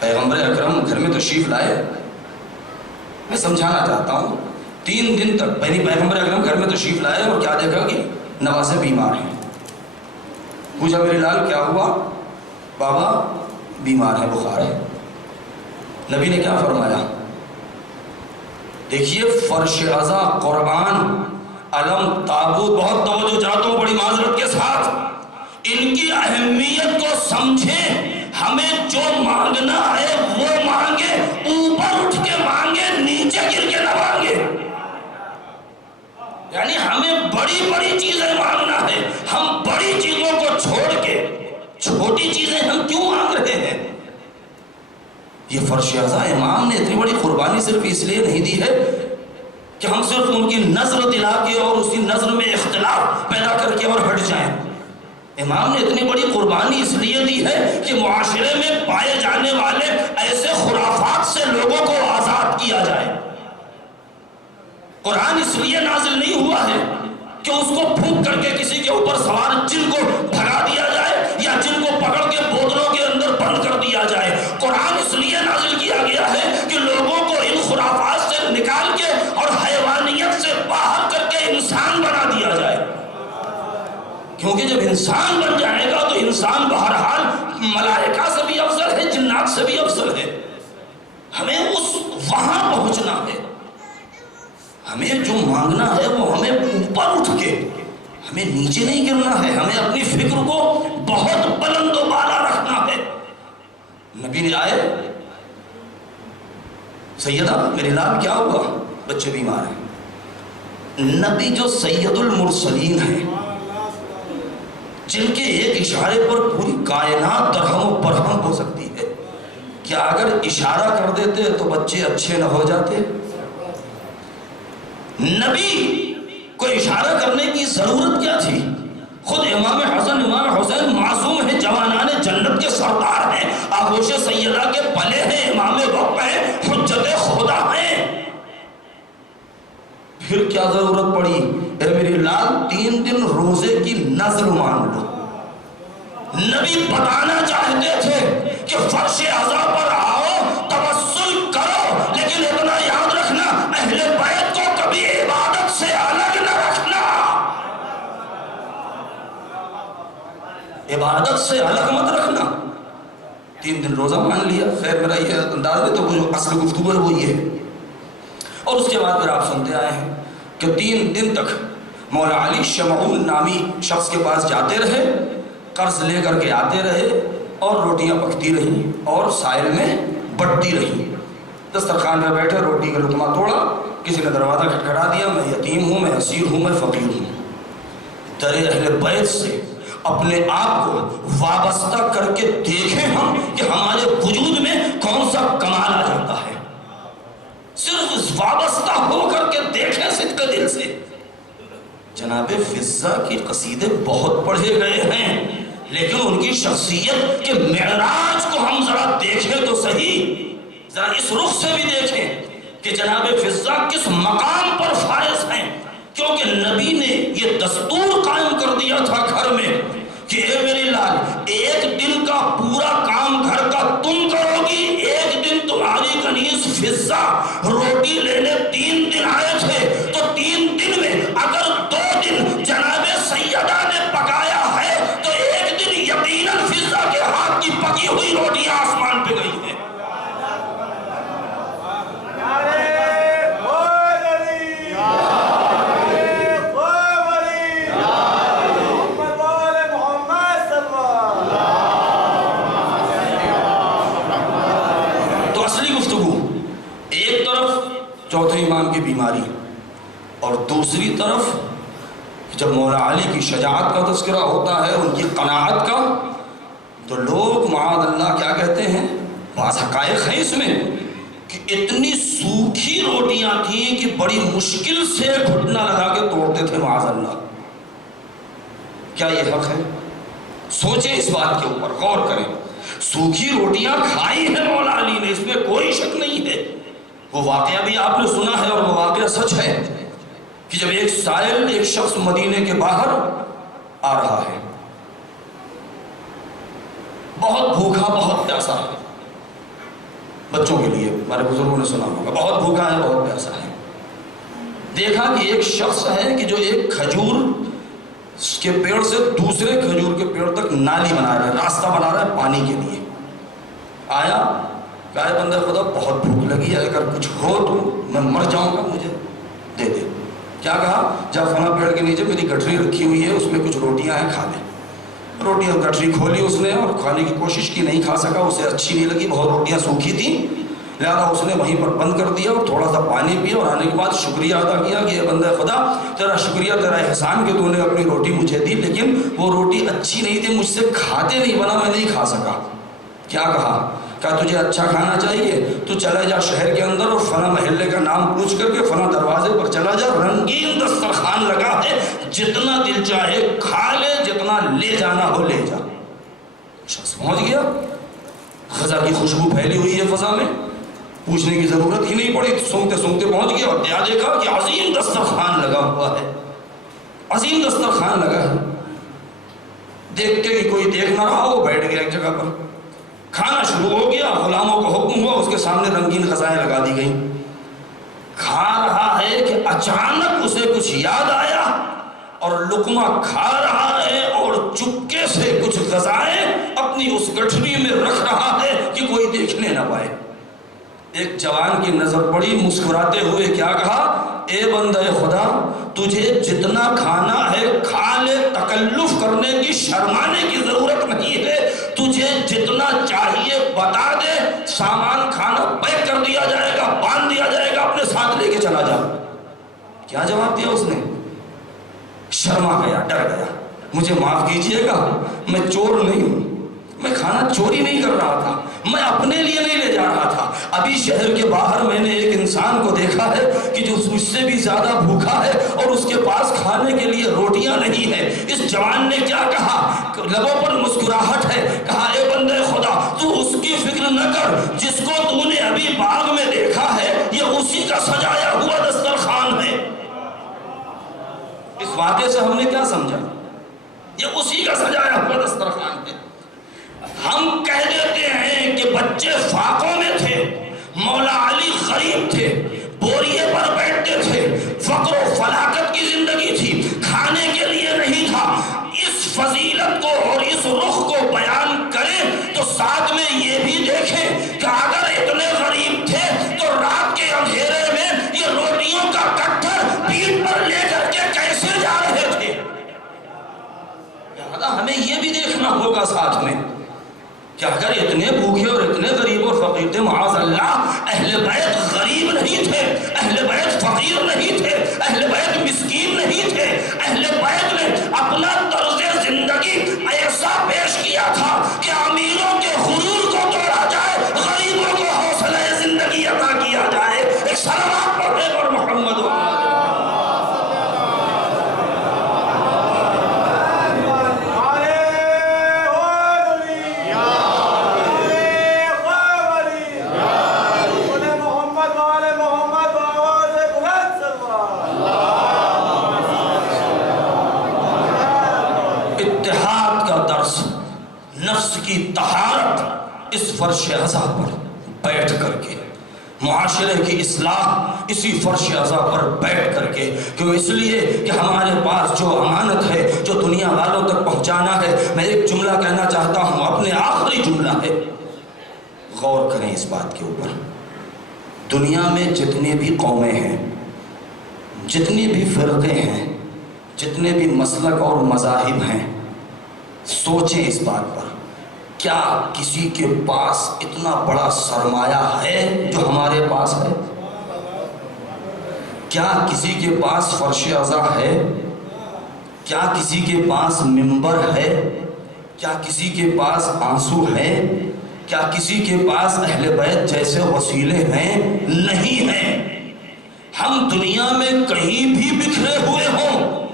پیغمبر اکرم گھر میں تشریف لائے، میں سمجھانا چاہتا ہوں، 3 دن تک پیغمبر اکرم گھر میں تشریف لائے اور کیا دیکھا کہ نوازے بیمار ہیں۔ پوچھا میرے لال کیا ہوا؟ بابا بیمار ہے، بخار ہے۔ نبی نے کیا فرمایا؟ دیکھیے فرش عزا، قرآن، علم، تابوت، بہت توجہ چاہتا ہوں بڑی معذرت کے ساتھ، ان کی اہمیت کو سمجھیں۔ ہمیں جو مانگنا ہے وہ مانگے، اوپر اٹھ کے مانگے، نیچے گر کے نہ مانگے۔ یعنی ہمیں بڑی بڑی چیزیں مانگنا ہے، ہم بڑی چیزوں کو چھوڑ کے چھوٹی چیزیں ہم کیوں مانگ رہے ہیں؟ یہ فرش عزا امام نے اتنی بڑی قربانی صرف اس لیے نہیں دی ہے کہ ہم صرف ان کی نظر دلا کے اور اسی نظر میں اختلاف پیدا کر کے اور ہٹ جائیں۔ امام نے اتنی بڑی قربانی اس لیے دی ہے کہ معاشرے میں پائے جانے والے ایسے خرافات سے لوگوں کو آزاد کیا جائے۔ قرآن اس لیے نازل نہیں ہوا ہے کہ اس کو پھونک کر کے کسی کے اوپر سوار جن کو بھگا دیا جائے یا جن کو پکڑ کے بوتلوں کے اندر بند کر دیا جائے۔ قرآن اس لیے نازل کیا گیا ہے کہ لوگوں کو ان خرافات سے نکال کے اور حیوانیت سے باہر کر کے انسان بنا دیا جائے، کیونکہ جب انسان بن جائے گا تو انسان بہرحال ملائکہ سے بھی افضل ہے، جنات سے بھی افضل ہے۔ ہمیں وہاں پہنچنا ہے، ہمیں جو مانگنا ہے وہ ہمیں اوپر اٹھ کے، ہمیں نیچے نہیں گرنا ہے، ہمیں اپنی فکر کو بہت بلند و بالا رکھنا ہے۔ نبی نے آئے، سیدہ میرے لال کیا ہوا؟ بچے بیمار ہیں۔ نبی جو سید المرسلین ہیں، جن کے ایک اشارے پر پوری کائنات درہم و برہم ہو سکتی ہے، کیا اگر اشارہ کر دیتے تو بچے اچھے نہ ہو جاتے؟ نبی کو اشارہ کرنے کی ضرورت کیا تھی؟ خود امام حسن امام حسین معصوم ہیں، جوانان جنت کے سردار ہیں، آغوش سیدہ کے پلے ہیں، امام وقت ہیں، حجت خدا ہیں، پھر کیا ضرورت پڑی؟ اے میرے لال 3 دن روزے کی نذر مان لو۔ نبی بتانا چاہتے تھے کہ فرش عزا پر آؤ، توسل کرو، لیکن اتنا یاد رکھنا اہل بیت کو کبھی عبادت سے الگ نہ رکھنا، عبادت سے الگ مت رکھنا۔ 3 دن روزہ مان لیا، خیر میرا یہ انداز ہے، تو جو اصل گفتگو ہے وہ یہ ہے۔ اور اس کے بعد پھر آپ سنتے آئے ہیں کہ 3 دن تک مولا علی شمعون نامی شخص کے پاس جاتے رہے، قرض لے کر کے آتے رہے، اور روٹیاں پکتی رہیں اور سائل میں بٹتی رہیں۔ دسترخوان میں بیٹھے روٹی کا لقمہ توڑا، کسی نے دروازہ کھٹکھٹا دیا، میں یتیم ہوں، میں اسیر ہوں، میں فقیر ہوں۔ در اہل بیت سے اپنے آپ کو وابستہ کر کے دیکھیں ہم کہ ہمارے وجود میں کون سا کمال آ جاتا ہے، صرف وابستہ ہو کر کے دیکھیں صدق دل سے۔ جناب فضہ کی قصیدے بہت پڑھے گئے ہیں، لیکن ان کی شخصیت کے معراج کو ہم ذرا دیکھیں تو صحیح، ذرا اس رخ سے بھی دیکھیں کہ جناب فضہ کس مقام پر فائز ہیں، کیونکہ نبی نے یہ دستور قائم کر دیا تھا گھر میں کہ اے میری لال، 1 دن کا پورا کام گھر کا تم کرو گی، 1 دن تمہاری کنیز فضہ روٹی لینے 3 دن آئے تھے، تو 3 دن میں اگر 2 دن جناب سیدہ نے پکایا ہے تو 1 دن یقیناً فضہ کے ہاتھ کی پکی ہوئی روٹیاں آسمان پہ گئی ہیں۔ چوتھے امام کی بیماری، اور دوسری طرف جب مولا علی کی شجاعت کا تذکرہ ہوتا ہے، ان کی قناعت کا، تو لوگ معاذ اللہ کیا کہتے ہیں، بعض حقائق ہیں اس میں کہ اتنی سوکھی روٹیاں تھیں کہ بڑی مشکل سے گھٹنا لگا کے توڑتے تھے معاذ اللہ۔ کیا یہ حق ہے؟ سوچیں اس بات کے اوپر، غور کریں۔ سوکھی روٹیاں کھائی ہیں مولا علی نے، اس میں کوئی شک نہیں ہے، وہ واقعہ بھی آپ نے سنا ہے اور وہ واقعہ سچ ہے کہ جب ایک سائل، ایک شخص مدینے کے باہر آ رہا ہے، بہت بھوکا، بہت پیاسا ہے، بچوں کے لیے ہمارے بزرگوں نے سنا ہوگا، بہت بھوکا ہے، بہت پیاسا ہے۔ دیکھا کہ ایک شخص ہے کہ جو ایک کھجور کے پیڑ سے دوسرے کھجور کے پیڑ تک نالی بنا رہا ہے، راستہ بنا رہا ہے پانی کے لیے۔ آیا کہا بندہ خدا بہت بھوک لگی ہے، اگر کچھ ہو تو میں مر جاؤں گا، مجھے دے دے۔ کیا کہا؟ جا فلاں پیڑ کے نیچے میری گٹھری رکھی ہوئی ہے، اس میں کچھ روٹیاں ہیں، کھا لے۔ روٹیاں گٹھری کھولی اس نے اور کھانے کی کوشش کی، نہیں کھا سکا، اسے اچھی نہیں لگی، بہت روٹیاں سوکھی تھیں، لہٰذا اس نے وہیں پر بند کر دیا اور تھوڑا سا پانی پیا اور آنے کے بعد شکریہ ادا کیا کہ اے بندہ خدا تیرا شکریہ، تیرا احسان کہ تو نے اپنی روٹی مجھے دی، لیکن وہ روٹی اچھی نہیں تھی، مجھ سے کھاتے نہیں بنا، میں نہیں کھا سکا۔ کیا کہا؟ کہا تجھے اچھا کھانا چاہیے تو چلا جا شہر کے اندر اور فلاں محلے کا نام پوچھ کر کے فلاں دروازے پر چلا جا، رنگین دسترخوان لگا ہے، جتنا دل چاہے کھا لے، جتنا لے جانا ہو لے جا۔ شخص پہنچ گیا، خزا کی خوشبو پھیلی ہوئی ہے فضا میں، پوچھنے کی ضرورت ہی نہیں پڑی، سونگتے سونگتے پہنچ گیا اور کیا دیکھا کہ عظیم دسترخوان لگا ہوا ہے، عظیم دسترخوان لگا ہے۔ دیکھ کے کہ کوئی دیکھ نہ رہا، وہ بیٹھ گیا ایک جگہ پر، کھانا شروع ہو گیا، غلاموں کو حکم ہوا، اس کے سامنے رنگین غذائیں لگا دی گئیں۔ کھا رہا ہے کہ اچانک اسے کچھ یاد آیا اور لقمہ کھا رہا ہے اور چپکے سے کچھ غذائیں اپنی اس گٹھری میں رکھ رہا ہے کہ کوئی دیکھنے نہ پائے۔ ایک جوان کی نظر پڑی، مسکراتے ہوئے کیا کہا؟ اے بندہ خدا، تجھے جتنا کھانا ہے کھا لے، تکلف کرنے کی، شرمانے کی ضرورت نہیں ہے، تجھے جتنا چاہیے بتا دے، سامان کھانا پیک کر دیا جائے گا، باندھ دیا جائے گا، اپنے ساتھ لے کے چلا جا۔ کیا جواب دیا اس نے؟ شرما گیا، ڈر گیا، مجھے معاف کیجئے گا، میں چور نہیں ہوں، میں کھانا چوری نہیں کر رہا تھا، میں اپنے لیے نہیں لے جا رہا تھا، ابھی شہر کے باہر میں نے ایک انسان کو دیکھا ہے کہ جو مجھ سے بھی زیادہ بھوکا ہے اور اس کے پاس کھانے کے لیے روٹیاں نہیں ہیں۔ اس جوان نے کیا کہا؟ لبوں پر مسکراہٹ ہے، کہا اے بندے خدا، تو اس کی فکر نہ کر، جس کو تو نے ابھی باغ میں دیکھا ہے یہ اسی کا سجایا ہوا دسترخوان ہے۔ اس واقعے سے ہم نے کیا سمجھا؟ یہ اسی کا سجایا ہوا دسترخوان ہے۔ ہم کہہ دیتے ہیں کہ بچے فاقوں میں تھے، مولا علی غریب تھے، بوریے پر بیٹھتے تھے، فقر و فلاکت کی زندگی تھی، کھانے کے لیے نہیں تھا۔ اس فضیلت کو اور اس رخ کو بیان کریں تو ساتھ میں یہ بھی دیکھیں کہ اگر اتنے غریب تھے تو رات کے اندھیرے میں یہ روٹیوں کا کٹھر پیٹھ پر لے کر کے کیسے جا رہے تھے؟ ہمیں یہ بھی دیکھنا ہوگا ساتھ میں کہ اگر اتنے بھوکے اور اتنے غریب اور فقیر تھے، معاذ اللہ، اہل بیت غریب نہیں تھے، اہل بیت فقیر نہیں تھے، اہل بیت مسکین نہیں تھے، اہل بیت نے اپنا طرز زندگی ایسا پیش کیا تھا کہ امیروں کے غرور کو توڑا جائے، غریبوں کو حوصلہ زندگی عطا کیا جائے۔ ایک صلوات پڑھے اور محمد کی طہارت اس فرش عزا پر بیٹھ کر کے، معاشرے کی اصلاح اسی فرش عزا پر بیٹھ کر کے، کیوں؟ اس لیے کہ ہمارے پاس جو امانت ہے، جو دنیا والوں تک پہنچانا ہے۔ میں ایک جملہ کہنا چاہتا ہوں، اپنے آخری جملہ ہے، غور کریں اس بات کے اوپر۔ دنیا میں جتنے بھی قومیں ہیں، جتنے بھی فرقے ہیں، جتنے بھی مسلک اور مذاہب ہیں، سوچیں اس بات پر، کیا کسی کے پاس اتنا بڑا سرمایہ ہے جو ہمارے پاس ہے؟ کیا کسی کے پاس فرش عزا ہے؟ کیا کسی کے پاس منبر ہے؟ کیا کسی کے پاس آنسو ہے؟ کیا کسی کے پاس اہل بیت جیسے وسیلے ہیں؟ نہیں ہیں۔ ہم دنیا میں کہیں بھی بکھرے ہوئے ہوں،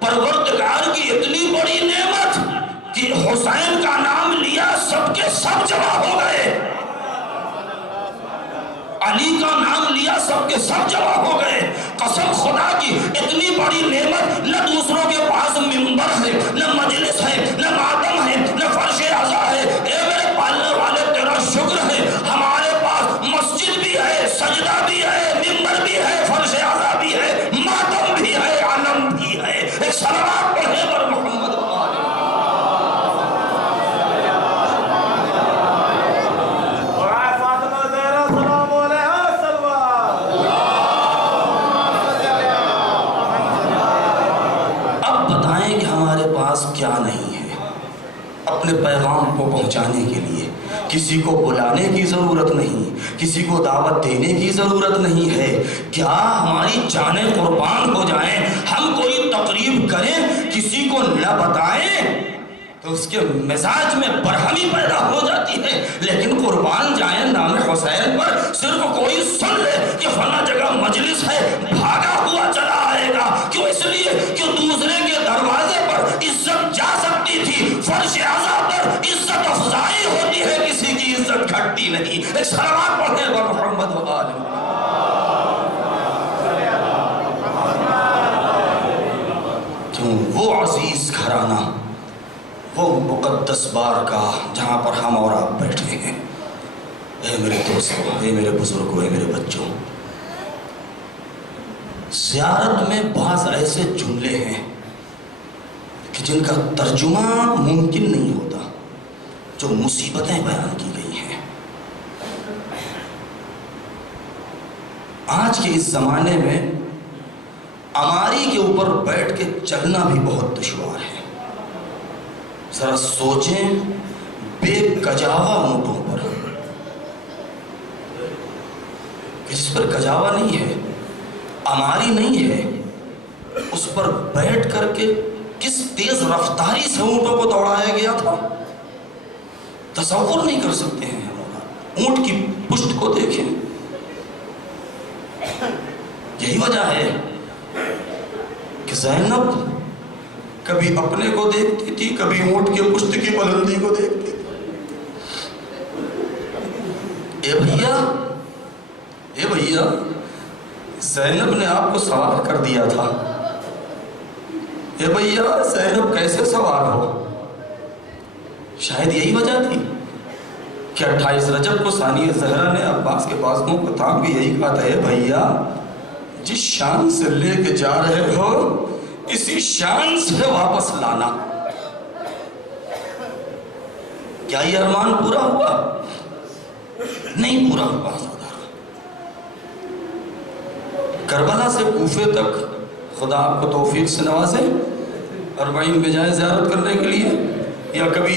پروردگار کی اتنی بڑی نعمت کہ حسین کا نام لیا سب کے سب جمع ہو گئے، علی کا نام لیا سب کے سب جمع ہو گئے۔ قسم خدا کی اتنی بڑی نعمت، نہ دوسروں کے پاس منبر ہے، نہ مجلس ہے، نہ ماتم ہے، نہ فرش عزا ہے۔ اے میرے پالنے والے تیرا شکر ہے، ہمارے پاس مسجد بھی ہے، سجدہ بھی ہے، منبر بھی ہے، فرش عزا بھی ہے، ماتم بھی ہے، علم بھی ہے۔ ایک صلوات پڑھے پر محمد پاس کیا نہیں ہے اپنے پیغام کو پہنچانے کے لیے. کسی کو بلانے کی ضرورت نہیں, کسی کو دعوت دینے کی ضرورت نہیں ہے. کیا ہماری جانیں قربان ہو جائیں, ہم کوئی تقریب کریں کسی کو نہ بتائیں تو اس کے مزاج میں برہمی پیدا ہو جاتی ہے. لیکن قربان جائیں نام حسین پر, صرف کوئی سن لے کہ فلاں جگہ مجلس ہے, بھاگا ہوا چلا آئے گا. کیوں؟ اس لیے کہ دوسرے کے دروازے پر عزت جا سکتی تھی, فرش اعلیٰ پر عزت افزائی ہوتی ہے, کسی کی عزت گھٹتی نہیں. ایک صلوات پڑھیں بر محمد و آل محمد. کیوں؟ وہ عزیز گھرانہ, وہ مقدس بارگاہ جہاں پر ہم اور آپ بیٹھے ہیں. اے میرے دوستوں, اے میرے بزرگوں, اے میرے بچوں, زیارت میں بعض ایسے جملے ہیں کہ جن کا ترجمہ ممکن نہیں ہوتا, جو مصیبتیں بیان کی گئی ہیں. آج کے اس زمانے میں اماری کے اوپر بیٹھ کے چلنا بھی بہت دشوار ہے. ذرا سوچیں, بے کجاوا اونٹوں پر, جس پر کجاوا نہیں ہے, اماری نہیں ہے, اس پر بیٹھ کر کے کس تیز رفتاری سے اونٹوں کو دوڑایا گیا تھا, تصور نہیں کر سکتے ہیں ہم. اونٹ کی پشت کو دیکھیں. یہی وجہ ہے کہ زینب کبھی اپنے کو دیکھتی تھی, کبھی اونٹ کے پشت کی بلندی کو دیکھتی تھی. اے بھیا, زینب نے آپ کو سوار کر دیا تھا. اے بھیا, زینب کیسے سوار ہو؟ شاید یہی وجہ تھی کہ 28 رجب کو ثانی زہرا نے عباس کے بازوؤں کو تھام کے یہی کہا تھا, اے بھیا, جس شان سے لے کے جا رہے ہو اسی شان سے واپس لانا. کیا یہ ارمان پورا ہوا؟ نہیں پورا ہوا. کربلا سے کوفے تک خدا آپ کو توفیق سے نوازے, 40 میں جائیں زیارت کرنے کے لیے, یا کبھی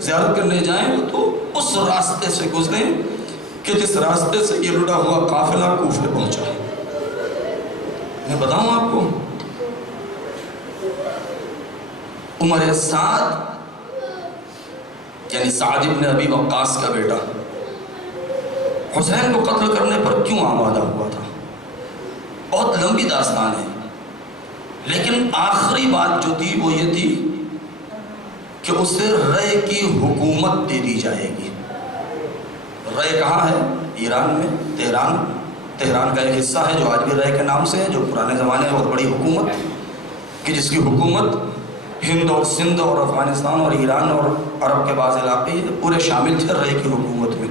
زیارت کرنے جائیں تو اس راستے سے گزریں کہ جس راستے سے یہ لٹا ہوا قافلہ کوفے پہنچا ہے. میں بتاؤں آپ کو, عمر سعد یعنی سعد ابن ابی وقاص کا بیٹا حسین کو قتل کرنے پر کیوں آمادہ ہوا تھا, بہت لمبی داستان ہے. لیکن آخری بات جو تھی وہ یہ تھی کہ اسے رے کی حکومت دے دی جائے گی. رے کہاں ہے؟ ایران میں, تہران کا ایک حصہ ہے جو آج بھی رے کے نام سے ہے, جو پرانے زمانے میں بہت بڑی حکومت کہ جس کی حکومت ہند اور سندھ اور افغانستان اور ایران اور عرب کے بعض علاقے پورے شامل تھے رے کی حکومت میں.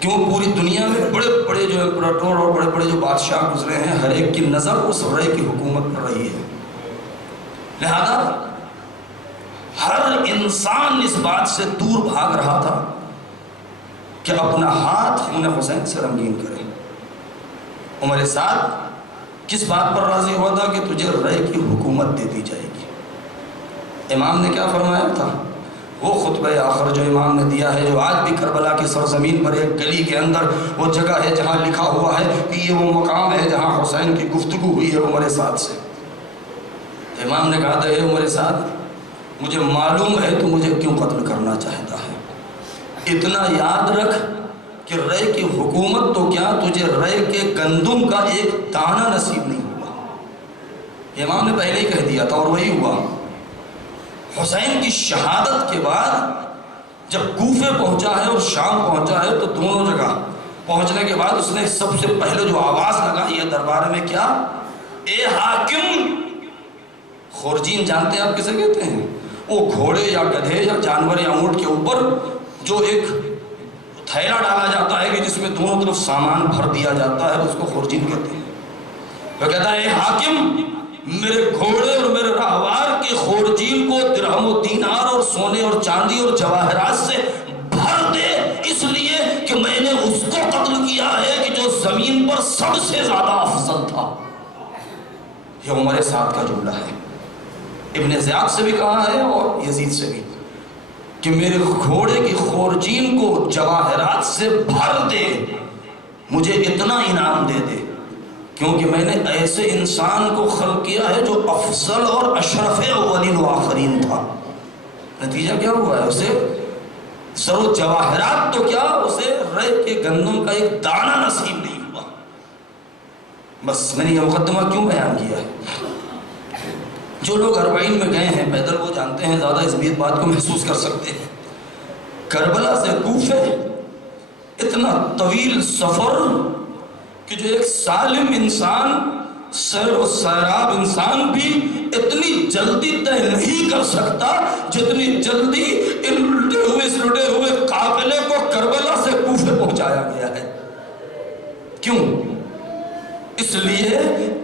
کیوں؟ پوری دنیا میں بڑے بڑے جو امپراٹور اور بڑے بڑے جو بادشاہ گزرے ہیں, ہر ایک کی نظر اس رے کی حکومت پر رہی ہے. لہذا ہر انسان اس بات سے دور بھاگ رہا تھا کہ اپنا ہاتھ خون حسین سے رنگین کرے. عمر سعد کس بات پر راضی ہوا تھا کہ تجھے رے کی حکومت دے دی جائے گی. امام نے کیا فرمایا تھا؟ وہ خطبہ آخر جو امام نے دیا ہے, جو آج بھی کربلا کی سرزمین پر ایک گلی کے اندر وہ جگہ ہے جہاں لکھا ہوا ہے کہ یہ وہ مقام ہے جہاں حسین کی گفتگو ہوئی ہے عمر سعد سے. امام نے کہا تھا, اے عمر سعد, مجھے معلوم ہے تو مجھے کیوں قتل کرنا چاہتا ہے. اتنا یاد رکھ کہ رے کی حکومت تو کیا, تجھے رے کے گندم کا ایک دانہ نصیب نہیں ہوا. امام نے پہلے ہی کہہ دیا تھا اور وہی ہوا. حسین کی شہادت کے بعد جب کوفے پہنچا ہے اور شام پہنچا ہے تو دونوں جگہ پہنچنے کے بعد اس نے سب سے پہلے جو آواز لگائی ہے دربار میں, کیا؟ اے حاکم. خورجین جانتے ہیں آپ کسے کہتے ہیں؟ وہ گھوڑے یا گدھے یا جانور یا اونٹ کے اوپر جو ایک تھیلا ڈالا جاتا ہے کہ جس میں دونوں طرف سامان بھر دیا جاتا ہے, اس کو خورجین کہتے ہیں. وہ کہتا ہے, اے حاکم, میرے گھوڑے اور میرے راہوار کے خورجین کو درہم و دینار اور سونے اور چاندی اور جواہرات سے بھر دے, اس لیے کہ میں نے اس کو قتل کیا ہے کہ جو زمین پر سب سے زیادہ افضل تھا. یہ عمر سعد کا جملہ ہے. ابن زیاد سے بھی کہا ہے اور یزید سے بھی کہ میرے گھوڑے کی خورجین کو جواہرات سے بھر دے، مجھے اتنا انعام دے دے، کیونکہ میں نے ایسے انسان کو خلق کیا ہے جو افضل اور اشرف اولین و آخرین تھا۔ نتیجہ کیا ہوا ہے؟ اسے ضرور جواہرات تو کیا، اسے رے کے گندم کا ایک دانہ نصیب نہیں ہوا۔ بس میں نے یہ مقدمہ کیوں بیان کیا ہے؟ جو لوگ اربعین میں گئے ہیں پیدل وہ جانتے ہیں، زیادہ اس بات کو محسوس کر سکتے ہیں۔ کربلا سے کوفے اتنا طویل سفر کہ جو ایک سالم انسان، سیر و سیراب انسان بھی اتنی جلدی طے نہیں کر سکتا جتنی جلدی ان لٹے ہوئے قافلے کو کربلا سے کوفے پہنچایا گیا ہے۔ کیوں؟ اس لیے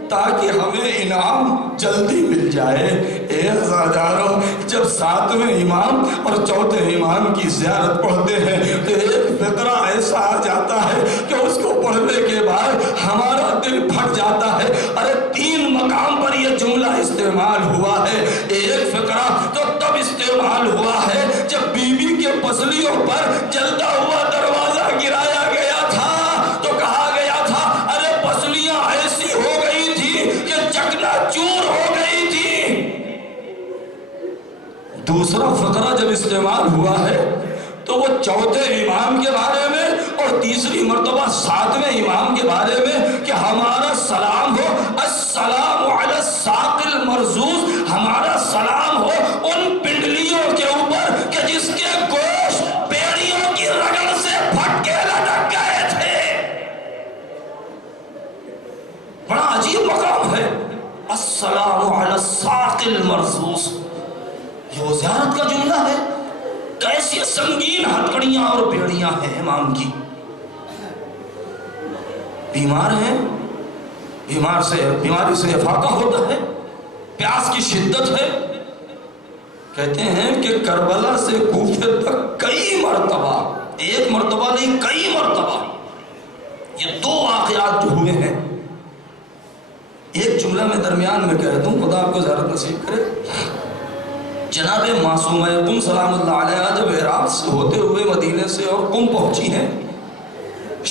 تاکہ ہمیں انعام جلدی مل جائے۔ اے عزادارو، جب ساتویں امام اور چوتھے امام کی زیارت پڑھتے ہیں تو ایک فقرہ ایسا آ جاتا ہے کہ اس کو پڑھنے کے بعد ہمارا دل پھٹ جاتا ہے۔ ارے 3 مقام پر یہ جملہ استعمال ہوا ہے۔ ایک فقرہ تو تب استعمال ہوا ہے جب بی بی کے پسلیوں پر جلتا ہوا دروازہ گرایا گیا تھا تو کہا گیا تھا ارے پسلیاں ایسی ہو گئی تھی کہ چکنا چور ہو گئی تھی۔ دوسرا فقرہ جب استعمال ہوا ہے تو وہ چوتھے امام کے بارے میں اور تیسری مرتبہ 7ویں امام کے بارے میں کہ ہمارا سلام ہو السلام علی الساق المرزوز، ہمارا سلام ہو ان پنڈلیوں کے اوپر کہ جس کے گوشت بیڑیوں کی رگڑ سے پھٹ کے لٹک گئے تھے۔ بڑا عجیب مقام ہے السلام علی الساق المرزوز، یہ وہ زیارت کا جملہ ہے۔ کیسی سنگین ہتھکڑیاں اور بیڑیاں ہیں امام کی۔ بیمار ہیں، بیماری سے افاقہ ہوتا ہے، پیاس کی شدت ہے۔ کہتے ہیں کہ کربلا سے کوفے تک کئی مرتبہ، ایک مرتبہ نہیں کئی مرتبہ، یہ 2 واقعات جو ہوئے ہیں۔ ایک جملہ میں درمیان میں کہہ دوں، خدا آپ کو زیارت نصیب کرے۔ جناب معصومہ قم سلام اللہ علیہ جب عراق سے ہوتے ہوئے مدینے سے اور قم پہنچی ہیں،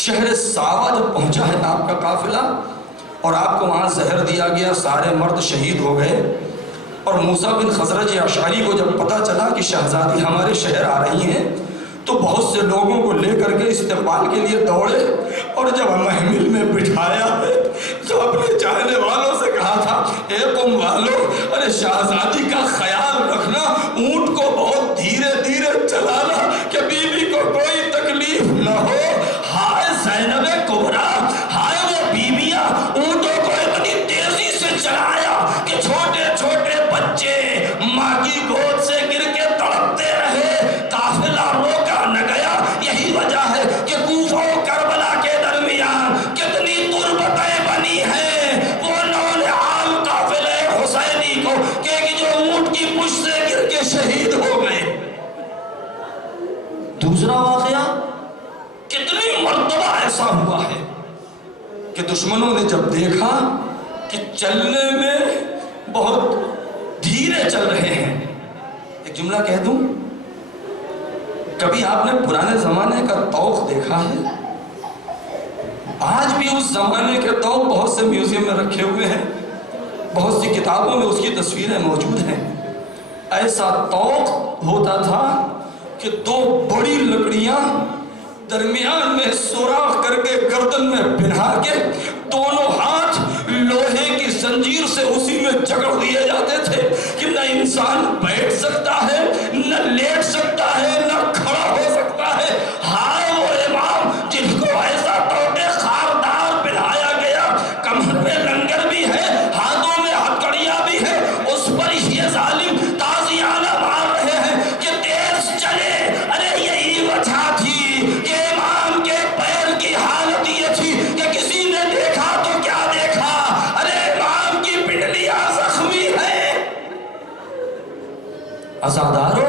شہر ساوا جب پہنچا ہے آپ کا قافلہ اور آپ کو وہاں زہر دیا گیا، سارے مرد شہید ہو گئے، اور موسیٰ بن خزرج اشعری کو جب پتہ چلا کہ شہزادی ہمارے شہر آ رہی ہیں تو بہت سے لوگوں کو لے کر کے استقبال کے لیے دوڑے، اور جب محمل میں بٹھایا ہے تو اپنے چاہنے والوں سے کہا تھا اے قم والو، ارے شہزادی کا خیال رکھنا، اونٹ کو بہت دھیرے دھیرے چلانا کہ بیوی کو کوئی تکلیف نہ ہو۔ ہائے زینب کبریٰ، ہائے وہ بیویاں اونٹوں کو اتنی تیزی سے چلایا کہ چھوٹے چھوٹے بچے ماں کی گود سے گر کے تڑپتے رہے، قافلہ روکا نہ گیا۔ یہی وجہ ہے کہ کوفہ و کربلا کے درمیان کتنی تربتیں بنی ہیں۔ وہ نونہال قافلہ حسینی کو کہ جو اونٹ کی پشت سے گر کے شہید ہو گئے۔ دوسرا واقعہ کتنی مرتبہ ایسا ہوا ہے کہ دشمنوں نے جب دیکھا کہ چلنے میں بہت دھیرے چل رہے ہیں، ایک جملہ کہہ دوں، کبھی آپ نے پرانے زمانے کا طوق دیکھا ہے؟ آج بھی اس زمانے کے طوق بہت سے میوزیم میں رکھے ہوئے ہیں، بہت سی کتابوں میں اس کی تصویریں موجود ہیں۔ ایسا طوق ہوتا تھا کہ 2 بڑی لکڑیاں درمیان میں سوراخ کر کے گردن میں بنھا کے دونوں ہاتھ لوہے کی زنجیر سے اسی میں جکڑ دیے جاتے تھے کہ نہ انسان بیٹھ سکتا ہے، نہ لیٹ سکتا ہے، نہ کھڑا ہو سکتا ہے۔ ہائے وہ امام جن کو ایسا ٹوٹے خاردار بنایا گیا، کمر میں لنگر بھی ہے، ہاتھوں میں ہتھکڑیاں بھی ہے، اس پر یہ ظالم تازیانہ مار رہے ہیں کہ تیز چلے۔ ارے یہی وجہ تھی کہ امام کے پیر کی حالت یہ تھی کہ کسی نے دیکھا تو کیا دیکھا، ارے امام کی پنڈلیاں زخمی ہیں۔ عزادارو،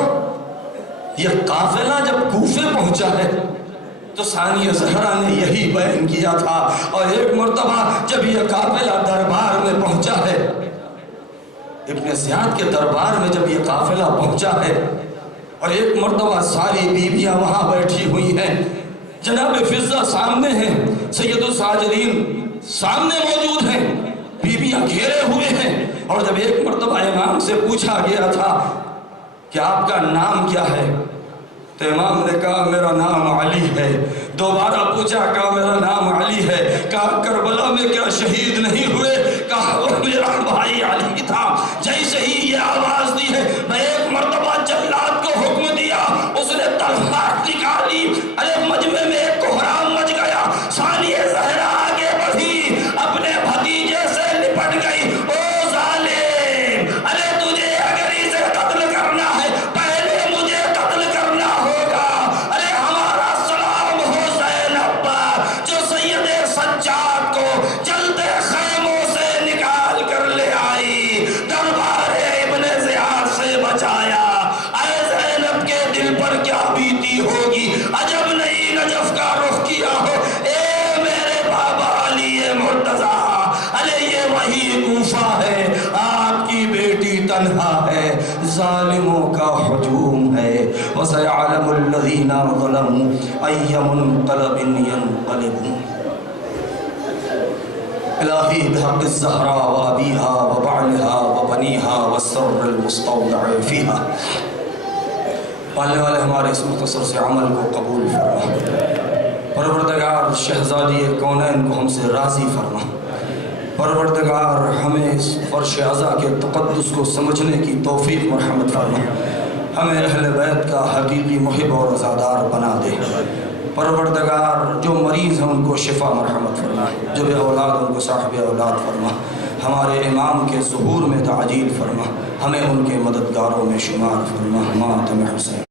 یہ قافلہ جب کوفے پہنچا ہے تو ثانیہ زہرا نے یہی بیان کیا تھا، اور ایک مرتبہ جب یہ قافلہ دربار میں پہنچا ہے، ابن زیاد کے دربار میں جب یہ قافلہ پہنچا ہے اور ایک مرتبہ ساری بیویاں وہاں بیٹھی ہوئی ہیں، جناب فضہ سامنے ہیں، سید الساجدین سامنے موجود ہیں، بیویاں گھیرے ہوئے ہیں، اور جب ایک مرتبہ امام سے پوچھا گیا تھا کہ آپ کا نام کیا ہے تو امام نے کہا میرا نام علی ہے۔ دوبارہ پوچھا، کہا میرا نام علی ہے۔ کہا کربلا میں کیا شہید نہیں ہوئے؟ کہا وہ میرا بھائی علی تھا۔ جیسے ہی یہ آواز دی ہے، میں ایک مرتبہ جلاد کو حکم دیا، اس نے تلوار نکالی، ارے مجمع میں ایک کوہرام مچ گیا، ثانیہ زہرا آگے بڑھی، اپنے بھتیجے سے لپٹ گئی، او ظالم، ارے تجھے اگر اسے قتل کرنا ہے پہلے مجھے قتل کرنا ہوگا، ارے ہمارا سلام ہو زینب جو سید سجاد کو جلد خیموں سے نکال کر لے آئی، دربار ابن زیاد سے بچایا۔ اے زینب کے دل پر کیا بیتی ہوگی، عجب نہیں نجف کا رخ کیا ہو، اے میرے بابا علی مرتضیٰ، ارے یہ وہی کوفہ ہے، آپ کی بیٹی تنہا ہے، ظالموں کا ہجوم ہے، وَسَيَعْلَمُ الَّذِينَ ظَلَمُوا أَيَّ مُنقَلَبٍ يَنقَلِبُونَ۔ الہی بحق الزہراء وابیہا وبعلہا وبنیہا والسر المستودع فیہا، پالنے والے ہمارے اس مختصر سے عمل کو قبول فرما، پروردگار شہزادی کونین کو ہم سے راضی فرما، پروردگار ہمیں اس فرش عزا کے تقدس کو سمجھنے کی توفیق مرحمت فرما، ہمیں اہل بیت کا حقیقی محب اور عزادار بنا دے، پروردگار جو مریض ہیں ان کو شفا مرحمت فرما، جو بے اولاد ان کو صاحب اولاد فرما، ہمارے امام کے ظہور میں تعجیل فرما، ہمیں ان کے مددگاروں میں شمار فرما، ماتم حسین۔